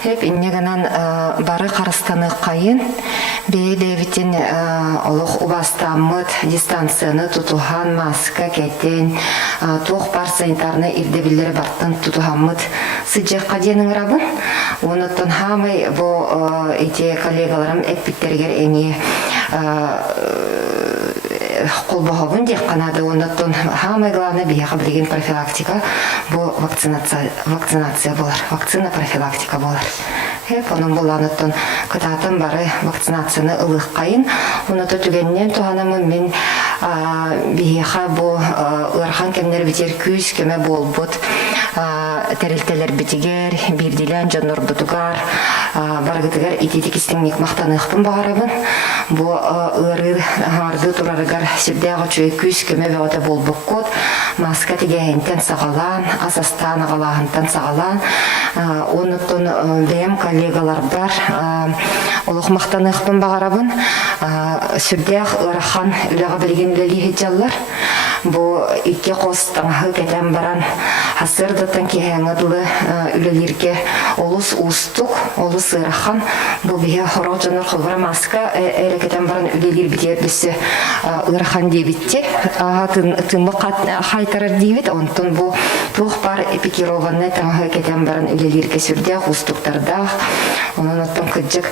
Хеп иннегенен бары қарыстаны қайын, бейдевитин олық убастамыт дистанцияны тутухан маска кәтен, тоқ бар санитарны ирдебілері бартын тутухамыт сыджаққа денің рабын. Оныттан хамай бұл эти коллегаларым әкпеттергер әне қолбағабын дек қанады. Оныттан хамай главный бияға білген профилактика бұл вакцинация болар, вакцина профилактика болар. Оның бұл аныттан кытатын бары вакцинацияны ылық қайын. Оныты түгеннен туғанымын мен бияға бұл ұрхан кемдер бітер күз кеме бол бұд тәрілтелер бітігер, бірділен жаннор бұтығар, барғытығар итетік істіңнек мақтанықпын бағарабын. Бұл ұрыр арды тұрарығар сүрдәғы чөй күз кеме бәуді бол бұққот, маска тегейінтен сағалан, асастан ағалағынтан сағалан. Оныттан бәйім коллегалар бар, олық мақтанықпын бағарабын. Сүрдәғ ұрахан үліға білген үлелі жаллар. Бұл икке қостаңғы кәтен баран асырдаттан кейәңідлі үлелерге олыс ұстық, олыс ұрахан. Бұл бейе хорау жаныр қылбыра маска әрі кәтен баран үлелер бітер бісі ұрахан дебітте. Тымы қайтарар дебіт, онтын бұл тұқ бар эпикированы таңғы кәтен баран үлелерге сүрдәғ ұстықтардағы. Onun оттан кыджык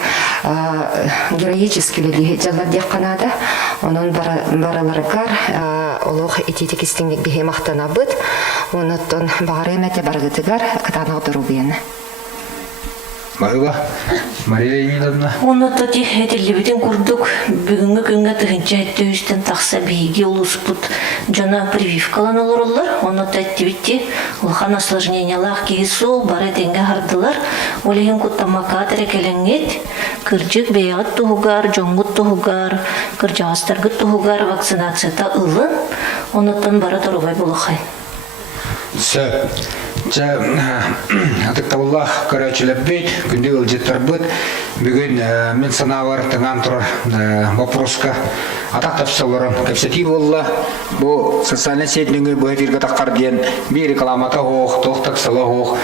героический үлелі жалар дек қанады. Onun бараларығар олық ететік істіңдік бейе мақтана бұд. Оныттан бағар әмәте барғытығар кытанағы дұру бейіні. Бағыба, Мария Леонидовна. Оны тоти этелебитин курдук бүгүнгү күнгө тыгынча өстөн такса бейги улуспут жана прививкалан олорлар. Оны таттибитти улхан осложнениялар кейсу бары денге хардылар. Олеген куттамака терекеленгет кыржык бейгат тугар, жоңгут тугар, кыржагастаргыт тугар вакцинацията ылын. Онуттан бары торубай булахай. Сөп. Атықтабыллах көрәчіліп бейт, күнде үлжеттір бұд. Бүгін мен санавар тыңан тұрар вопроска атақ тапсаларын көпсети болла. Бұл социальный сетініңі бұғатырға таққар ден бір рекламата оқ, тоқтақ сала оқ.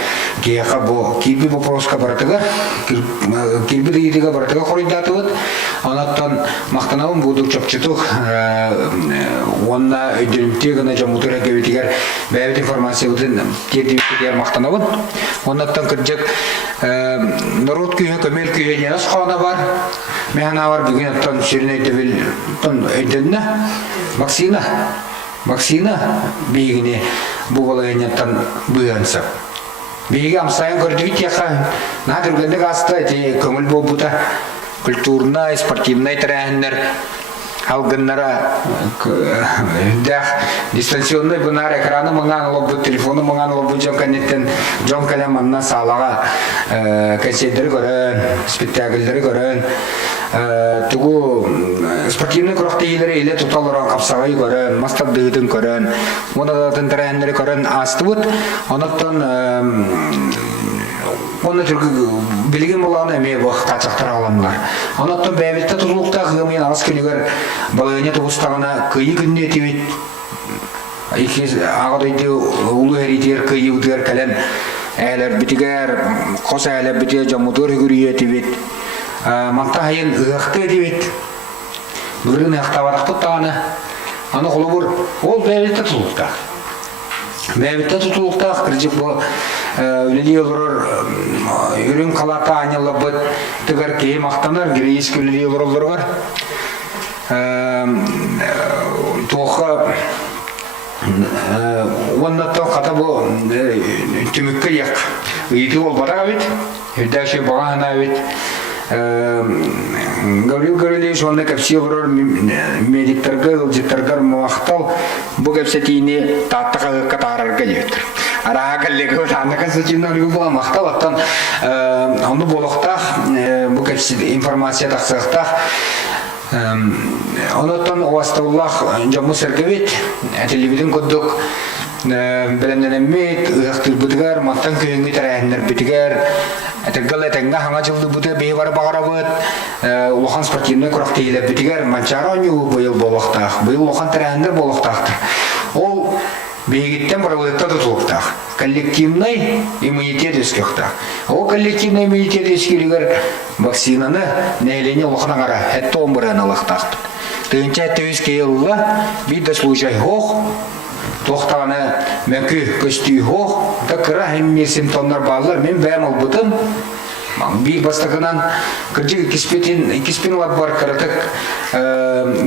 Кейіға бұл келбі вопроска баратыға, келбі дейдіға баратыға қорыйдаты бұд. Анаттан мақтанауын бұдық чөпчетуқ, онына өйділімтегіні жамутыра көбетігер бәйбет информация бұдын тердебетігер мақтанауын. Онаттан кірджік народ күйе, көмел күйе нерас қауына бар. Мәғана бар бүгін аттан сүріне өйділіні вакцина бейгіне бұл балайынеттан бұйанса. Бейгі амсайын көрдігіт яқа надыргендік асты көңіл бол бұта культурный, спортивный тәрәхінлер алғыннара дистанционный бұнар экраны мұңан олып, телефоны мұңан олып, жон кәлем анна салаға концерттері көрін, спектакльдері көрін, тұғу спортивный күріқті елері елі тұталыран қапсағай көрін, мастаддығытын көрін, мұнадатын тәрәхінлері көрін асты бұд, оны түркі білген болағын әме бұқ қачақтар аламдар. Онаттан бәйбетті тұзылықта ғымен ағыз күнігер балығыне тұғыстағына күйі күнде тевет. Ағадайды ұлы әритер күйі ұтығар кәлен әлер бітігер, қос әлер бітігер жамудыр үгірие тевет. Манта хайын ұғақты тевет. Бүрін ұқтаварақ тұттағаны. Аны қолы бұр, ол бәйбетті тұзылықта. Бәйбетті тұтылықтақ кіржік бұл үлелі олырыр үрін қалата анялы бұд түгір кейі мақтанар, кері ескі үлелі олырылыр бар. Тоқы оннаттан қата бұл түміккі яқ үйті ол бара әбет, үйдәші бағана әбет. Гаврил онны көпсе ұрыр медиктергі, ұлжеттергер мұақтал бұл көпсетейіне таттыға қатарарға дейбеттір. Араға кәллегі ұтанды көпсетейіне өлгі бұла мақтал, аттан оны болуқтақ, бұл көпсе информация тақсықтақ. Оныттан оғастаулақ жамы сәргевет, әтелебетін көддік, білімденемет, ұяқтыр бұдығар, маттан күйінгі тәрәйіндер бұдығар, әтіргіл әтіңгі хаңа жылды бұды бей бары бағара бұд, ұлған спортивный күріқті елі бұдығар, манчара өне бұйыл болуқтақ, бұйыл ұлған тәрәйіндер болуқтақтыр. Ол бейгиттен барылытта тұтылықтақ. Коллективный иммунитет өскіқтақ. Ол коллективный иммунитет өскілігер вакцинаны нәйлене ұлықына қара, әтті омырын ұлықтақ. Түйінче әтті өске елуға бейді случай хоқ, тоқтағаны мәкі көстүй хоқ, тақыра әмме симптомдар балылар, мен бәм ол бұтым, бей бастығынан кіржі кеспен лап бар қаратық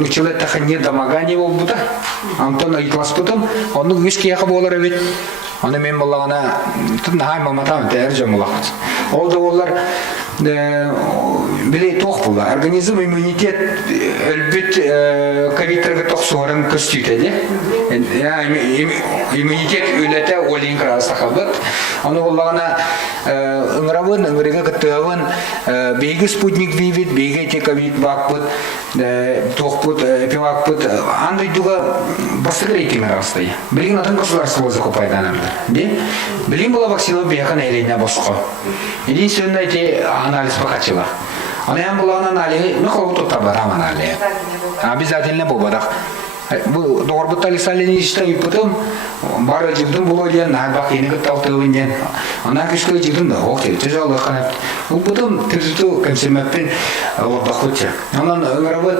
училы тақы не домогание ол бұта. Антон айтылас бұтым, оның өске яқы болар әбет. Оны мен болағына тұтынағай маматам тәр жамылақ. Ол да олар білей тоқ болды. Организм иммунитет өлбіт ковидтарға тоқ суғарын көстейді. Иммунитет өлеті олейін қырағыз тақалбыд. Оны болағына ыңыравын, ыңырыға күттіғавын бейгі спутник бейбіт, бейгі те ковид бақпыд, тоқпыд, эпивақпыд. Андайдуға бастығыр екені қырағыздай. Білген атын государство закупайданымды. Білген бола вакцина бейіқан әйрейіне босқы. Единственное те анализ покачала. Она я была на анализе, ну кого тут табарам анализ. Обязательно бобадах. Bu doğru talisalen işte потом бары жигдин було ден набак ени кыталтыбын. Ана кишке жигдин окей, тяжело ханат. Bu потом тезиту консуматпен лобахуча. Анан ыңырабыт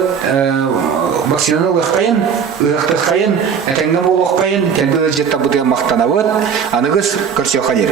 вакцинаны лыхкайын, лыхтыкайын, этеңне болоккайын, келбе жетта бутыя мактанабыт, аныгыз көрсө кадер.